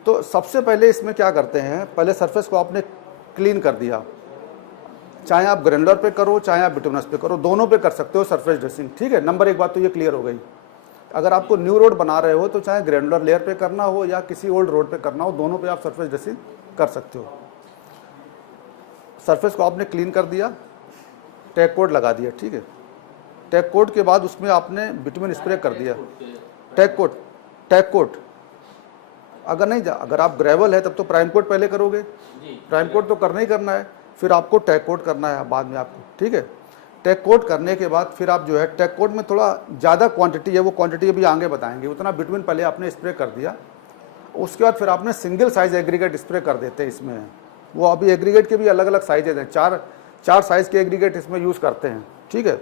तो सबसे पहले इसमें क्या करते हैं, पहले सरफेस को आपने क्लीन कर दिया, चाहे आप ग्रेनुलर पे करो चाहे आप बिटुमिनस पे करो, दोनों पे कर सकते हो सरफेस ड्रेसिंग, ठीक है। नंबर एक बात तो ये क्लियर हो गई। अगर आपको न्यू रोड बना रहे हो तो चाहे ग्रेनुलर लेयर पे करना हो या किसी ओल्ड रोड पे करना हो, दोनों पे आप सरफेस ड्रेसिंग कर सकते हो। सरफेस को आपने क्लीन कर दिया, टैग कोट लगा दिया, ठीक है। टैग कोट के बाद उसमें आपने बिटुमिन स्प्रे कर दिया। टैग कोट अगर नहीं, अगर आप ग्रेवल है तब तो प्राइम कोट पहले करोगे, प्राइम कोट तो करना ही करना है, फिर आपको टैग कोट करना है बाद में आपको, ठीक है। टैग कोट करने के बाद फिर आप जो है, टैग कोट में थोड़ा ज़्यादा क्वांटिटी है, वो क्वांटिटी अभी आगे बताएंगे, उतना बिटुमिन पहले आपने स्प्रे कर दिया। उसके बाद फिर आपने सिंगल साइज एग्रीगेट स्प्रे कर देते हैं इसमें। वो अभी एग्रीगेट के भी अलग अलग साइजेज हैं, चार साइज़ के एग्रीगेट इसमें यूज़ करते हैं, ठीक है।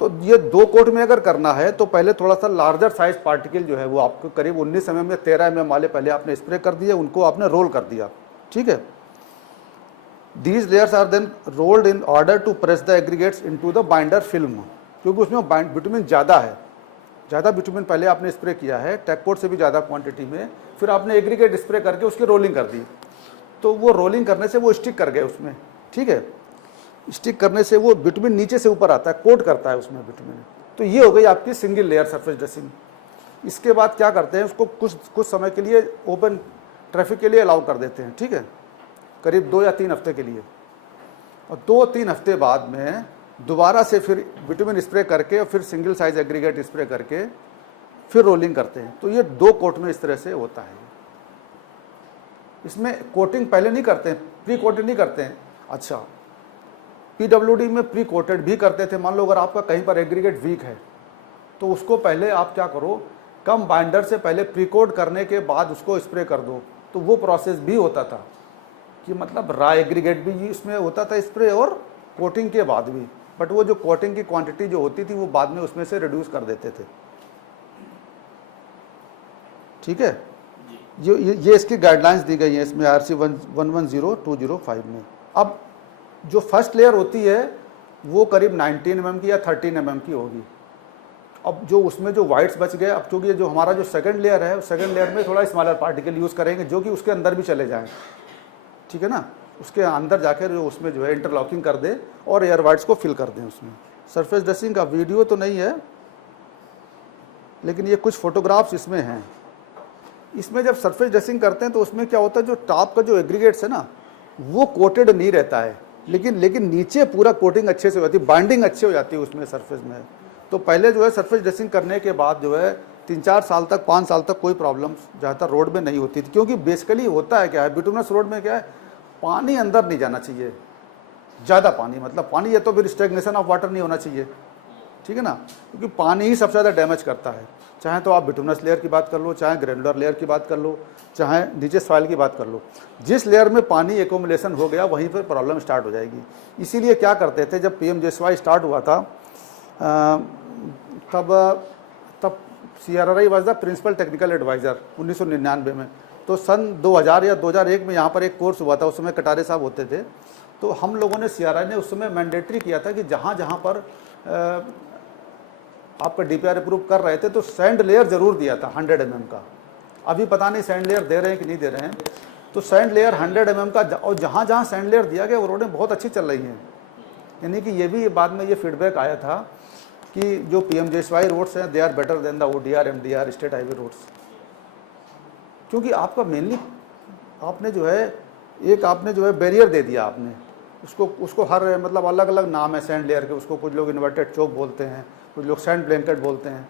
तो ये 2 कोट में अगर करना है तो पहले थोड़ा सा लार्जर साइज पार्टिकल जो है वो आपको करीब 19 mm या 13 mm वाले पहले आपने स्प्रे कर दिए, उनको आपने रोल कर दिया, ठीक है। These layers are then rolled in order to press the aggregates into the binder film, क्योंकि उसमें बिटुमिन ज़्यादा है, ज़्यादा बिटुमिन पहले आपने स्प्रे किया है, टैग कोट से भी ज़्यादा क्वांटिटी में, फिर आपने एग्रीगेट स्प्रे करके उसकी रोलिंग कर दी। तो वो रोलिंग करने से वो स्टिक कर गए उसमें, ठीक है। स्टिक करने से वो बिटुमिन नीचे से ऊपर आता है, कोट करता है उसमें बिटुमिन। तो ये हो गई आपकी सिंगल लेयर सरफेस ड्रेसिंग। इसके बाद क्या करते हैं, उसको कुछ समय के लिए ओपन ट्रैफिक के लिए अलाउ कर देते हैं, ठीक है, करीब 2 या 3 हफ्ते के लिए। और 2-3 हफ्ते बाद में दोबारा से फिर बिटुमिन स्प्रे करके और फिर सिंगल साइज एग्रीगेट स्प्रे करके फिर रोलिंग करते हैं। तो ये 2 कोट में इस तरह से होता है। इसमें कोटिंग पहले नहीं करते हैं, प्री कोटेड नहीं करते हैं। अच्छा, पीडब्ल्यूडी में प्री कोटेड भी करते थे। मान लो अगर आपका कहीं पर एग्रीगेट वीक है तो उसको पहले आप क्या करो, कम बाइंडर से पहले प्री कोट करने के बाद उसको स्प्रे कर दो। तो वो प्रोसेस भी होता था कि मतलब रा एग्रीगेट भी इसमें होता था स्प्रे और कोटिंग के बाद भी, बट वो जो कोटिंग की क्वांटिटी जो होती थी वो बाद में उसमें से रिड्यूस कर देते थे, ठीक है। ये इसकी गाइडलाइंस दी गई है इसमें IRC 110205 में। अब जो फर्स्ट लेयर होती है वो करीब 19 mm की या 13 mm की होगी। अब जो उसमें जो वाइट्स बच गए, अब चूँकि जो हमारा जो सेकंड लेयर है, सेकंड लेयर में थोड़ा स्मॉलर पार्टिकल यूज़ करेंगे जो कि उसके अंदर भी चले जाएं, ठीक है ना। उसके अंदर जाकर जो उसमें जो है इंटरलॉकिंग कर दे और एयर वाइट्स को फिल कर दें उसमें। सरफेस ड्रेसिंग का वीडियो तो नहीं है, लेकिन ये कुछ फोटोग्राफ्स इसमें हैं। इसमें जब सरफेस ड्रेसिंग करते हैं तो उसमें क्या होता है, जो टॉप का जो एग्रीगेट्स है ना वो कोटेड नहीं रहता है, लेकिन नीचे पूरा कोटिंग अच्छे से हो जाती है, बाइंडिंग अच्छी हो जाती है उसमें सरफेस में। तो पहले जो है सरफेस ड्रेसिंग करने के बाद जो है 3-4 साल तक 5 साल तक कोई प्रॉब्लम ज़्यादातर रोड में नहीं होती थी, क्योंकि बेसिकली होता है क्या है, बिटुमिनस रोड में क्या है, पानी अंदर नहीं जाना चाहिए, ज़्यादा पानी, मतलब पानी है तो फिर स्टैग्नेशन ऑफ वाटर नहीं होना चाहिए, ठीक है ना, क्योंकि पानी ही सबसे ज़्यादा डैमेज करता है। चाहे तो आप बिटुमिनस लेयर की बात कर लो, चाहे ग्रेनुलर लेयर की बात कर लो, चाहे नीचे सॉइल की बात कर लो, जिस लेयर में पानी एकोमुलेशन हो गया वहीं पर प्रॉब्लम स्टार्ट हो जाएगी। इसीलिए क्या करते थे, जब पीएमजीएसवाई स्टार्ट हुआ था तब CRRI was the principal technical adviser 1999 में। तो सन 2000 या 2001 में यहाँ पर एक कोर्स हुआ था, उस समय कटारे साहब होते थे। तो हम लोगों ने CRRI ने उस समय मैंडेटरी किया था कि जहाँ जहाँ पर आपका DPR अप्रूव कर रहे थे तो सैंड लेयर ज़रूर दिया था 100 mm का। अभी पता नहीं सैंड लेयर दे रहे हैं कि नहीं दे रहे हैं। तो सैंड लेयर 100 mm का, और जहाँ जहाँ सैंड लेयर दिया गया वो रोडें बहुत अच्छी चल रही हैं। यानी कि ये भी बाद में ये फीडबैक आया था कि जो पीएमजीएसवाई रोड्स हैं they are better than the ODR MDR state highway roads, क्योंकि आपका मेनली आपने जो है बैरियर दे दिया आपने उसको हर मतलब अलग अलग नाम है सैंड लेयर के, उसको कुछ लोग इन्वर्टेड चौक बोलते हैं, कुछ लोग सैंड ब्लैंकेट बोलते हैं।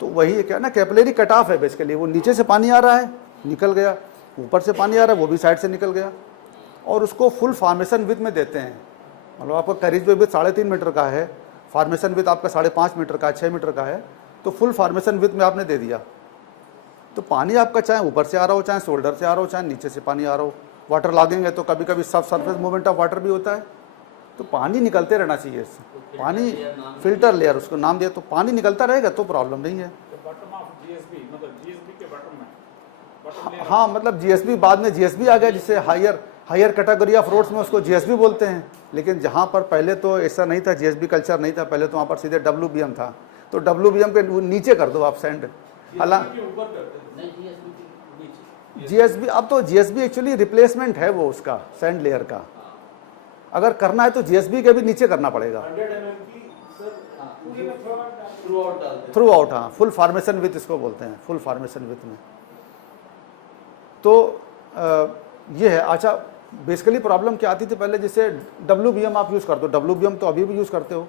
तो वही क्या ना, कैपिलरी कट ऑफ है बेसिकली, वो नीचे से पानी आ रहा है निकल गया, ऊपर से पानी आ रहा है वो भी साइड से निकल गया, और उसको फुल फॉर्मेशन विथ में देते हैं। मतलब आपका करीज विथ 3.5 मीटर का है, फॉर्मेशन विथ आपका 5.5 मीटर का, 6 मीटर का है, तो फुल फॉर्मेशन विथ में आपने दे दिया, तो पानी आपका चाहे ऊपर से आ रहा हो, चाहे शोल्डर से आ रहा हो, चाहे नीचे से पानी आ रहा हो। वाटर लॉगिंग है तो कभी कभी सब सरफेस मूवमेंट ऑफ वाटर भी होता है, तो पानी निकलते रहना चाहिए इससे। पानी फिल्टर लेयर उसको नाम दिया, तो पानी निकलता रहेगा तो प्रॉब्लम नहीं है। हाँ, मतलब जीएसबी बाद में जीएसबी आ गया, जिससे हायर कैटेगरी ऑफ रोड्स में उसको जीएसबी बोलते हैं। लेकिन जहाँ पर पहले तो ऐसा नहीं था, जीएसबी कल्चर नहीं था पहले, तो वहाँ पर सीधे डब्ल्यूबीएम था, तो डब्ल्यूबीएम के नीचे कर दो आप सैंड। हालांकि जीएसबी, अब तो जीएसबी एक्चुअली रिप्लेसमेंट है वो उसका सैंड लेयर का, अगर करना है तो जीएसबी के भी नीचे करना पड़ेगा। थ्रू आउट, हाँ, फुल फॉर्मेशन विथ इसको बोलते हैं, फुल फॉर्मेशन विथ में। तो ये है। अच्छा, बेसिकली प्रॉब्लम क्या आती थी पहले, जैसे डब्ल्यूबीएम आप यूज़ करते हो, डब्ल्यूबीएम तो अभी भी यूज़ करते हो,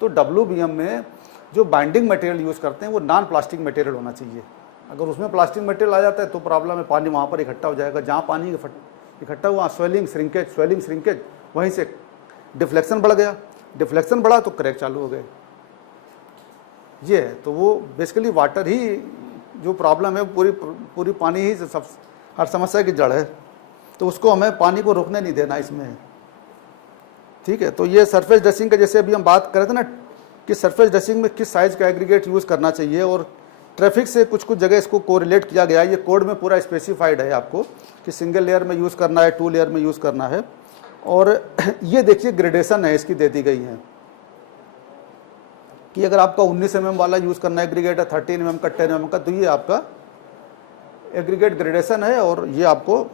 तो डब्ल्यूबीएम में जो बाइंडिंग मटेरियल यूज़ करते हैं वो नॉन प्लास्टिक मटेरियल होना चाहिए। अगर उसमें प्लास्टिक मटेरियल आ जाता है तो प्रॉब्लम है, पानी वहाँ पर इकट्ठा हो जाएगा, जहाँ पानी इकट्ठा हुआ स्वेलिंग श्रिंकेज, वहीं से डिफ्लेक्शन बढ़ गया, डिफ्लेक्शन बढ़ा तो क्रैक चालू हो गए। ये है, तो वो बेसिकली वाटर ही जो प्रॉब्लम है, पूरी पानी ही सब हर समस्या की जड़ है, तो उसको हमें पानी को रोकने नहीं देना इसमें। ठीक है, तो ये सरफेस ड्रेसिंग का, जैसे अभी हम बात कर रहे थे ना कि सरफेस ड्रेसिंग में किस साइज़ का एग्रीगेट यूज़ करना चाहिए, और ट्रैफिक से कुछ जगह इसको कोरिलेट किया गया है। ये कोड में पूरा स्पेसिफाइड है आपको कि सिंगल लेयर में यूज़ करना है, 2 लेयर में यूज़ करना है। और ये देखिए ग्रेडेशन है इसकी दे दी गई है कि अगर आपका 19 mm वाला यूज़ करना है एग्रीगेट है, 13 mm का, 10 mm का, तो ये आपका एग्रीगेट ग्रेडेशन है और ये आपको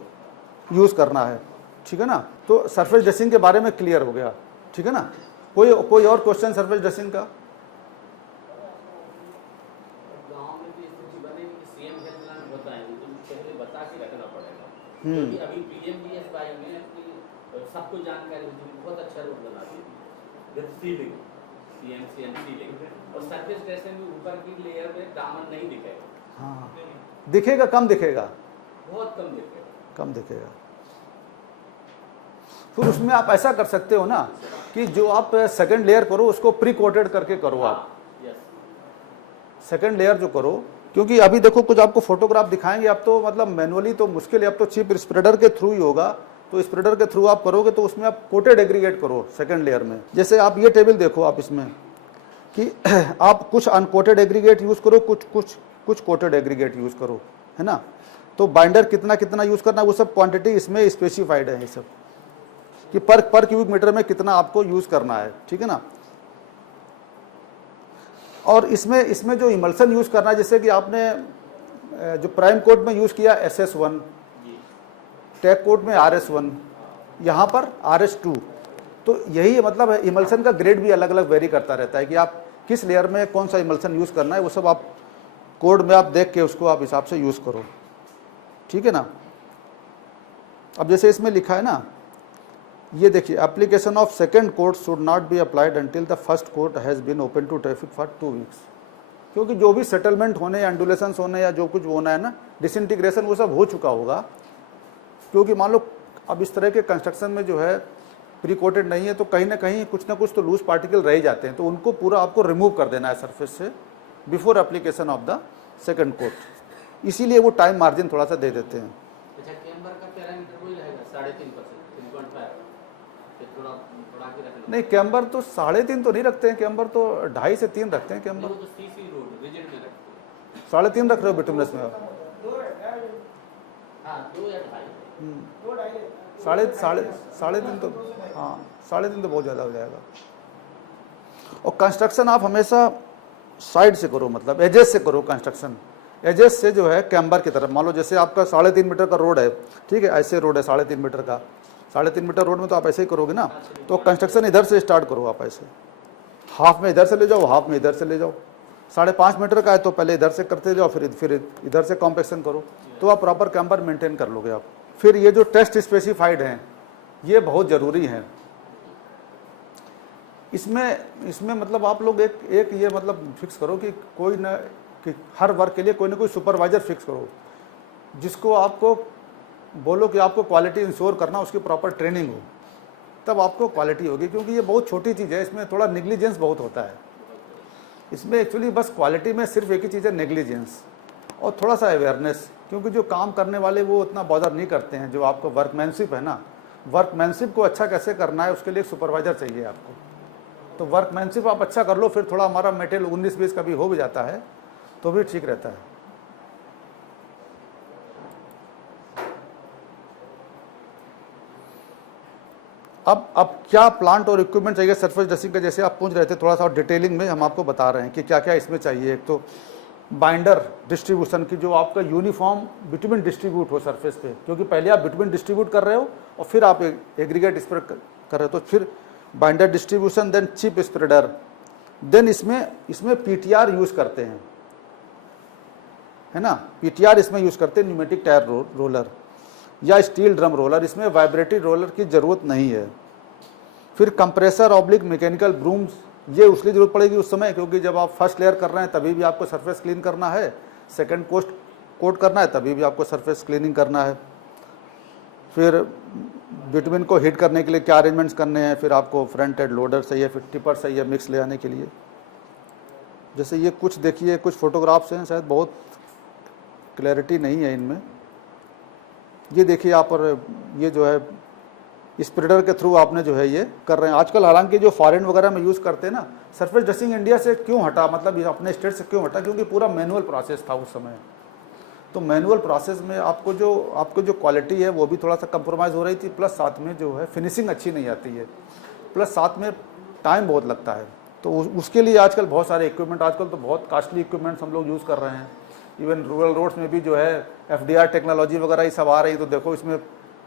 यूज़ करना है। ठीक है ना, तो सरफेस ड्रेसिंग के बारे में क्लियर हो गया। ठीक है ना, कोई और क्वेश्चन सरफेस ड्रेसिंग का? क्योंकि अभी पीएमडीएसवाई में सबको जानकारी बहुत अच्छा रोड बना दी with sealing, CMC and sealing, और सरफेस ड्रेसिंग में ऊपर की लेयर में दामन नहीं दिखेगा। हाँ, दिखेगा, कम दिखेगा, बहुत कम दिखेगा। फिर उसमें आप ऐसा कर सकते हो ना कि जो आप सेकंड लेयर करो उसको प्री कोटेड करके करो आप। सेकंड लेयर जो करो, क्योंकि अभी देखो कुछ आपको फोटोग्राफ दिखाएंगे, अब तो मतलब मैनुअली तो मुश्किल है, अब तो चिप स्प्रेडर के थ्रू ही होगा, तो स्प्रेडर के थ्रू आप करोगे तो उसमें आप कोटेड एग्रीगेट करो सेकंड लेयर में। जैसे आप ये टेबल देखो आप इसमें कि आप कुछ अनकोटेड एग्रीगेट यूज़ करो, कुछ कोटेड एग्रीगेट यूज़ करो, है ना। तो बाइंडर कितना यूज़ करना है वो सब क्वांटिटी इसमें स्पेसिफाइड है, ये सब कि पर क्यूबिक मीटर में कितना आपको यूज़ करना है। ठीक है ना, और इसमें जो इमल्सन यूज़ करना है, जैसे कि आपने जो प्राइम कोट में यूज़ किया SS1, टैग कोट में RS1, यहाँ पर RS2, तो यही मतलब है। इमल्सन का ग्रेड भी अलग अलग वेरी करता रहता है कि आप किस लेयर में कौन सा इमल्सन यूज़ करना है, वो सब आप कोड में आप देख के उसको आप हिसाब से यूज़ करो। ठीक है ना, अब जैसे इसमें लिखा है ना, ये देखिए, application of second coat should not be applied until the first coat has been open to traffic for 2 weeks. क्योंकि जो भी सेटलमेंट होने या अंडुलेशंस होने या जो कुछ होना है ना, डिसइंटीग्रेशन, वो सब हो चुका होगा। क्योंकि मान लो अब इस तरह के कंस्ट्रक्शन में जो है प्री कोटेड नहीं है, तो कहीं ना कहीं कुछ ना कुछ तो लूज पार्टिकल रह जाते हैं, तो उनको पूरा आपको रिमूव कर देना है सरफेस से before application of the second coat. इसीलिए वो टाइम मार्जिन थोड़ा सा दे देते हैं। अच्छा, कैम्बर का पैरामीटर वही रहेगा 3.5%, 3.5, नहीं, कैम्बर तो 3.5 तो नहीं रखते हैं, कैम्बर तो 2.5 से 3 रखते हैं कैम्बर। 3.5 रख रहे हो बिटुमिनस में आप? 3.5 तो, हाँ 3.5 तो बहुत ज़्यादा हो जाएगा। और कंस्ट्रक्शन आप हमेशा साइड से करो, मतलब एजेस से करो कंस्ट्रक्शन। एजेस से जो है कैम्बर की तरफ, मान लो जैसे आपका 3.5 मीटर का रोड है, ठीक है, ऐसे रोड है 3.5 मीटर का, 3.5 मीटर रोड में तो आप ऐसे ही करोगे ना, तो कंस्ट्रक्शन इधर से स्टार्ट करो आप, ऐसे हाफ में इधर से ले जाओ, हाफ में इधर से ले जाओ। 5.5 मीटर का है तो पहले इधर से करते जाओ, फिर इधर से कॉम्पैक्शन करो, तो आप प्रॉपर कैम्बर मेंटेन कर लोगे आप। फिर ये जो टेस्ट स्पेसिफाइड हैं ये बहुत ज़रूरी हैं। इसमें इसमें मतलब आप लोग एक एक ये मतलब फिक्स करो कि कोई ना कि हर वर्क के लिए कोई ना कोई सुपरवाइज़र फिक्स करो, जिसको आपको बोलो कि आपको क्वालिटी इंश्योर करना, उसकी प्रॉपर ट्रेनिंग हो, तब आपको क्वालिटी होगी। क्योंकि ये बहुत छोटी चीज़ है, इसमें थोड़ा नेग्लिजेंस बहुत होता है। इसमें एक्चुअली बस क्वालिटी में सिर्फ एक ही चीज़ है, नेग्लिजेंस और थोड़ा सा अवेयरनेस। क्योंकि जो काम करने वाले वो उतना बॉदर नहीं करते हैं। जो आपको वर्कमैनशिप है ना, वर्कमैनशिप को अच्छा कैसे करना है उसके लिए एक सुपरवाइज़र चाहिए आपको। तो वर्कमैनशिप आप अच्छा कर लो, फिर थोड़ा हमारा मटेरियल 19-20 का भी हो भी जाता है तो भी ठीक रहता है। अब क्या प्लांट और इक्विपमेंट चाहिए सरफेस ड्रेसिंग का, जैसे आप पूछ रहे थे, थोड़ा सा डिटेलिंग में हम आपको बता रहे हैं कि क्या क्या इसमें चाहिए। एक तो बाइंडर डिस्ट्रीब्यूशन की, जो आपका यूनिफॉर्म बिटुमिन डिस्ट्रीब्यूट हो सरफेस पे, क्योंकि पहले आप बिटुमिन डिस्ट्रीब्यूट कर रहे हो और फिर आप एग्रीगेट स्प्रे कर रहे हो, तो फिर binder distribution, then chip spreader, then इसमें पीटीआर यूज़ करते हैं, है ना। पीटीआर इसमें यूज़ करते हैं, न्यूमेटिक टायर रोलर या स्टील ड्रम रोलर। इसमें वाइब्रेटरी रोलर की ज़रूरत नहीं है। फिर कंप्रेसर ऑब्लिक मैकेनिकल ब्रूम्स, ये उसकी ज़रूरत पड़ेगी उस समय, क्योंकि जब आप फर्स्ट लेयर कर रहे हैं तभी भी आपको सरफेस क्लीन करना है, सेकंड कोट करना है तभी भी आपको सरफेस क्लीनिंग करना है। फिर बिटुमिन को हीट करने के लिए क्या अरेंजमेंट्स करने हैं, फिर आपको फ्रंट एंड लोडर चाहिए, फिर टिपर चाहिए मिक्स ले आने के लिए। जैसे ये कुछ देखिए, कुछ फोटोग्राफ्स हैं, शायद बहुत क्लैरिटी नहीं है इनमें। ये देखिए यहाँ पर, ये जो है स्प्रेडर के थ्रू आपने जो है ये कर रहे हैं आजकल। हालांकि जो फॉरेन वगैरह में यूज़ करते हैं ना, सरफेस ड्रेसिंग इंडिया से क्यों हटा, मतलब ये अपने स्टेट से क्यों हटा, क्योंकि पूरा मैनुअल प्रोसेस था उस समय। तो मैनुअल प्रोसेस में आपको जो क्वालिटी है वो भी थोड़ा सा कंप्रोमाइज़ हो रही थी, प्लस साथ में जो है फिनिशिंग अच्छी नहीं आती है, प्लस साथ में टाइम बहुत लगता है। तो उसके लिए आजकल बहुत सारे इक्विपमेंट, आजकल तो बहुत कॉस्टली इक्विपमेंट्स हम लोग यूज़ कर रहे हैं। इवन रूरल रोड्स में भी जो है FDR टेक्नोलॉजी वगैरह ये सब आ रही है, तो देखो इसमें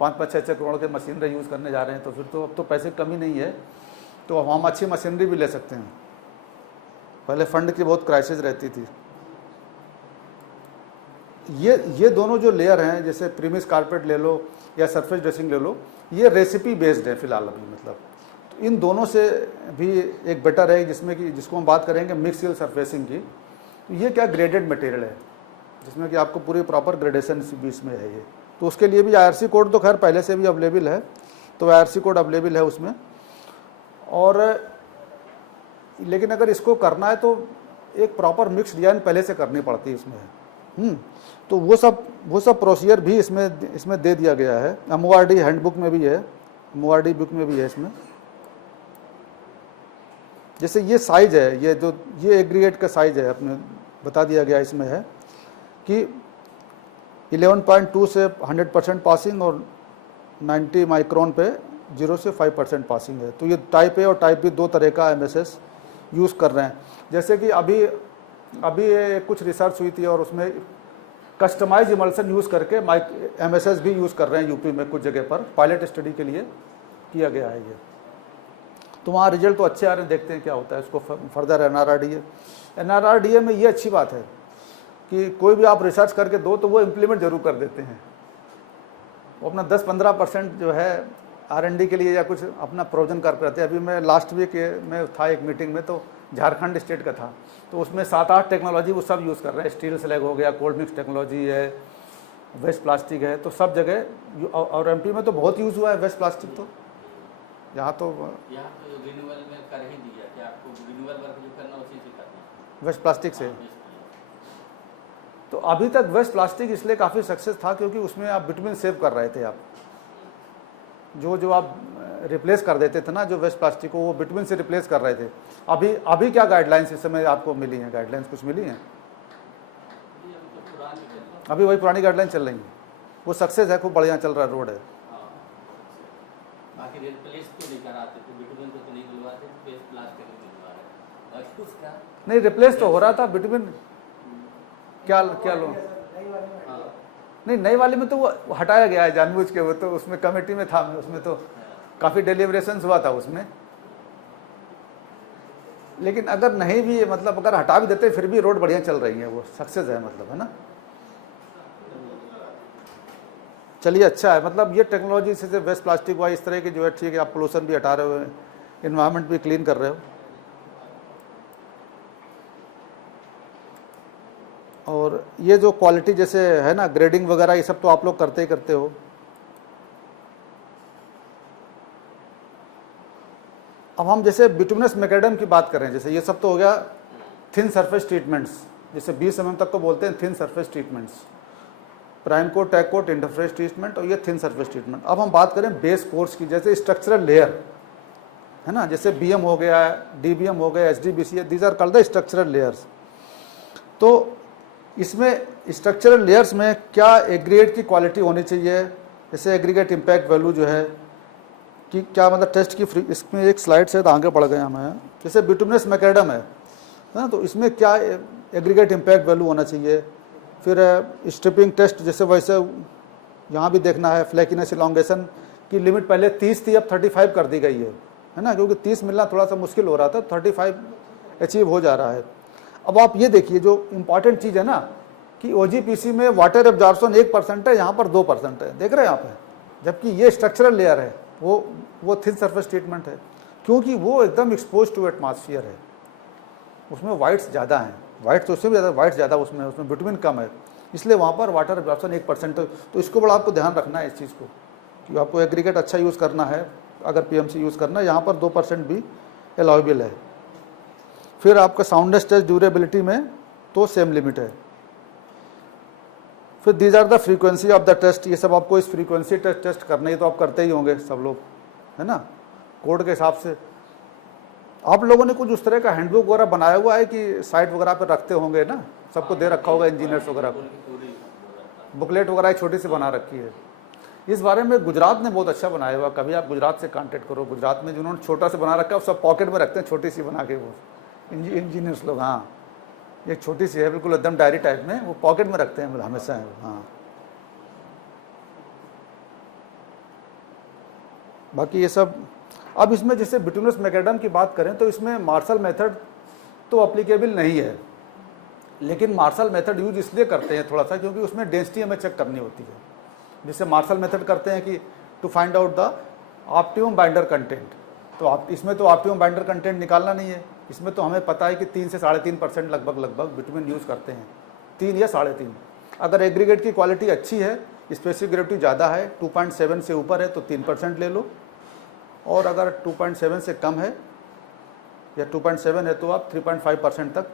5-6 करोड़ के मशीनरी यूज़ करने जा रहे हैं। तो फिर तो अब तो पैसे कमी नहीं है, तो हम अच्छी मशीनरी भी ले सकते हैं। पहले फंड की बहुत क्राइसिस रहती थी। ये दोनों जो लेयर हैं, जैसे प्रीमिस कारपेट ले लो या सरफेस ड्रेसिंग ले लो, ये रेसिपी बेस्ड है फिलहाल अभी। मतलब तो इन दोनों से भी एक बेटर है, जिसको हम बात करेंगे मिक्स सील सरफेसिंग की। तो ये क्या ग्रेडेड मटेरियल है, जिसमें कि आपको पूरी प्रॉपर ग्रेडेशन बीच में है ये। तो उसके लिए भी IRC कोड तो खैर पहले से भी अवेलेबल है, तो IRC कोड अवेलेबल है उसमें। और लेकिन अगर इसको करना है तो एक प्रॉपर मिक्स डिज़ाइन पहले से करनी पड़ती है इसमें। तो वो सब प्रोसीजर भी इसमें दे दिया गया है। MORD हैंडबुक में भी है, MORD बुक में भी है इसमें। जैसे ये साइज है, ये एग्रीगेट का साइज है, अपने बता दिया गया इसमें है कि 11.2 से 100% पासिंग और 90 माइक्रोन पे 0 से 5% पासिंग है। तो ये टाइप A और टाइप B दो तरह का MSS यूज़ कर रहे हैं। जैसे कि अभी कुछ रिसर्च हुई थी और उसमें कस्टमाइज इमल्सन यूज़ करके MSS भी यूज़ कर रहे हैं यूपी में कुछ जगह पर, पायलट स्टडी के लिए किया गया है ये। तो वहाँ रिजल्ट तो अच्छे आ रहे हैं, देखते हैं क्या होता है। इसको फर्दर NRRDA में ये अच्छी बात है कि कोई भी आप रिसर्च करके दो तो वो इम्प्लीमेंट जरूर कर देते हैं। वो अपना 10-15% जो है R&D के लिए या कुछ अपना प्रोविजन कर रहते हैं। अभी मैं लास्ट वीक में था एक मीटिंग में, तो झारखंड स्टेट का था, तो उसमें 7-8 टेक्नोलॉजी वो सब यूज़ कर रहे हैं। स्टील स्लैग हो गया, कोल्ड मिक्स टेक्नोलॉजी है, वेस्ट प्लास्टिक है, तो सब जगह। और MP में तो बहुत यूज़ हुआ है वेस्ट प्लास्टिक। तो यहाँ तो रिन्यूअल में कर ही दिया कि आपको रिन्यूअल वर्क जो करना उसी से करना, वेस्ट प्लास्टिक से। तो अभी तक वेस्ट प्लास्टिक इसलिए काफ़ी सक्सेस था क्योंकि उसमें आप बिटुमिन सेव कर रहे थे। आप जो आप रिप्लेस कर देते थे ना, जो वेस्ट प्लास्टिक को, वो बिटुमिन से रिप्लेस कर रहे थे। अभी क्या गाइडलाइंस इस समय आपको मिली हैं? गाइडलाइंस कुछ मिली हैं? अभी वही पुरानी गाइडलाइन चल रही है, वो सक्सेस है, खूब बढ़िया चल रहा है, रोड है। बाकी रिप्लेस तो नहीं कराते थे, बिटुमिन तो नहीं मिलवाते, वेस्ट प्लास्टिक मिलवा रहे। बाकी उसका नहीं, रिप्लेस तो हो रहा था बिटुमिन। क्या लो नहीं, नई वाली में तो वो हटाया गया है जानबूझ के। वो तो उसमें कमेटी में था, उसमें तो काफ़ी डिलीवरेशंस हुआ था उसमें। लेकिन अगर नहीं भी, मतलब अगर हटा भी देते फिर भी रोड बढ़िया चल रही है, वो सक्सेस है, मतलब, है ना। चलिए, अच्छा है। मतलब ये टेक्नोलॉजी से वेस्ट प्लास्टिक हुआ, इस तरह की जो है ठीक है। आप पोल्यूशन भी हटा रहे हो, इन्वायरमेंट भी क्लीन कर रहे हो। और ये जो क्वालिटी जैसे है ना, ग्रेडिंग वगैरह, ये सब तो आप लोग करते ही करते हो। अब हम जैसे बिटुमिनस मैकेडम की बात करें, जैसे ये सब तो हो गया थिन सरफेस ट्रीटमेंट्स, जैसे 20 mm तक को बोलते हैं thin surface treatments, prime coat, tack coat, interface treatment, और ये थिन सरफेस ट्रीटमेंट। अब हम बात करें बेस कोर्स की, जैसे स्ट्रक्चरल लेयर है ना, जैसे BM हो गया, DBM हो गया, HDBC, these are called the structural layers. तो इसमें स्ट्रक्चरल लेयर्स में क्या एग्रीगेट की क्वालिटी होनी चाहिए, जैसे एग्रीगेट इम्पैक्ट वैल्यू जो है कि क्या मतलब टेस्ट की इसमें एक स्लाइड से तो आगे बढ़ गए हमें, जैसे बिटुमिनस मैकेडम है ना, तो इसमें क्या एग्रीगेट इम्पैक्ट वैल्यू होना चाहिए। फिर स्ट्रिपिंग टेस्ट, जैसे वैसे यहाँ भी देखना है, फ्लैकीनेस इलॉन्गेशन की लिमिट पहले 30 थी, अब 35 कर दी गई है ना, क्योंकि 30 मिलना थोड़ा सा मुश्किल हो रहा था, 35 अचीव हो जा रहा है। अब आप ये देखिए, जो इम्पॉर्टेंट चीज़ है ना कि OGPC में वाटर एब्जॉर्प्शन 1% है, यहाँ पर 2% है, देख रहे हैं आप, जबकि ये स्ट्रक्चरल लेयर है, वो थिन सरफेस ट्रीटमेंट है, क्योंकि वो एकदम एक्सपोज टू एटमॉस्फेयर है, उसमें वाइट्स ज़्यादा हैं, वाइट्स तो उससे भी ज़्यादा वाइट्स ज़्यादा उसमें विटामिन कम है, इसलिए वहाँ पर वाटर एब्जॉर्प्शन 1% है। तो इसको बड़ा आपको ध्यान रखना है इस चीज़ को, कि आपको एग्रीगेट अच्छा यूज़ करना है, अगर PMC यूज़ करना है, यहाँ पर 2% भी अलाउेबल है। फिर आपका साउंडनेस टेस्ट ड्यूरेबिलिटी में तो सेम लिमिट है। फिर these are the frequency of the test, ये सब आपको इस फ्रीक्वेंसी टेस्ट करने ही तो आप करते ही होंगे सब लोग, है ना, कोड के हिसाब से। आप लोगों ने कुछ उस तरह का हैंडबुक वगैरह बनाया हुआ है कि साइट वगैरह पर रखते होंगे ना, सबको दे रखा होगा इंजीनियर्स वगैरह को, बुकलेट वगैरह एक छोटी सी बना रखी है। इस बारे में गुजरात ने बहुत अच्छा बनाया हुआ, कभी आप गुजरात से कांटेक्ट करो, गुजरात में जिन्होंने छोटा सा बना रखा है, सब पॉकेट में रखते हैं छोटी सी बना के, वो इंजीनियर्स लोग। हाँ, एक छोटी सी है बिल्कुल एकदम डायरी टाइप में, वो पॉकेट में रखते हैं हमेशा है। हाँ, बाकी ये सब। अब इसमें जैसे बिटुमिनस मैकेडम की बात करें तो इसमें मार्शल मेथड तो एप्लीकेबल नहीं है, लेकिन मार्शल मेथड यूज इसलिए करते हैं थोड़ा सा, क्योंकि उसमें डेंसिटी हमें चेक करनी होती है। जिससे मार्शल मेथड करते हैं कि to find out the optimum binder content, तो आप इसमें तो ऑप्टिमम बाइंडर कंटेंट निकालना नहीं है, इसमें तो हमें पता है कि 3 से 3.5% लगभग विटामिन यूज़ करते हैं, 3 या 3.5। अगर एग्रीगेट की क्वालिटी अच्छी है, स्पेसिफिक ग्रेविटी ज़्यादा है, 2.7 से ऊपर है तो 3% ले लो, और अगर 2.7 से कम है या 2.7 है तो आप 3.5% तक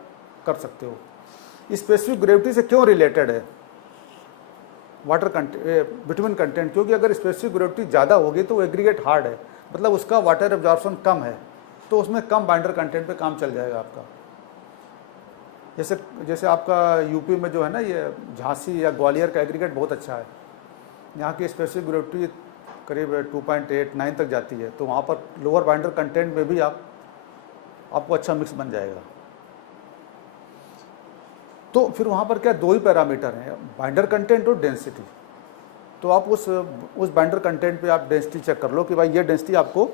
कर सकते हो। स्पेसिफिक ग्रेविटी से क्यों रिलेटेड है वाटर विटामिन कंटेंट, क्योंकि अगर स्पेसिफिक ग्रेविटी ज़्यादा होगी तो एग्रीगेट हार्ड है, मतलब उसका वाटर एब्जॉर्प्शन कम है, तो उसमें कम बाइंडर कंटेंट पे काम चल जाएगा आपका। जैसे आपका यूपी में जो है ना, ये झांसी या ग्वालियर का एग्रीगेट बहुत अच्छा है, यहाँ की स्पेसिफिक ग्रेविटी करीब 2.89 तक जाती है, तो वहाँ पर लोअर बाइंडर कंटेंट में भी आपको अच्छा मिक्स बन जाएगा। तो फिर वहाँ पर क्या 2 ही पैरामीटर हैं, बाइंडर कंटेंट और डेंसिटी। तो आप उस बाइंडर कंटेंट पे आप डेंसिटी चेक कर लो कि भाई ये डेंसिटी आपको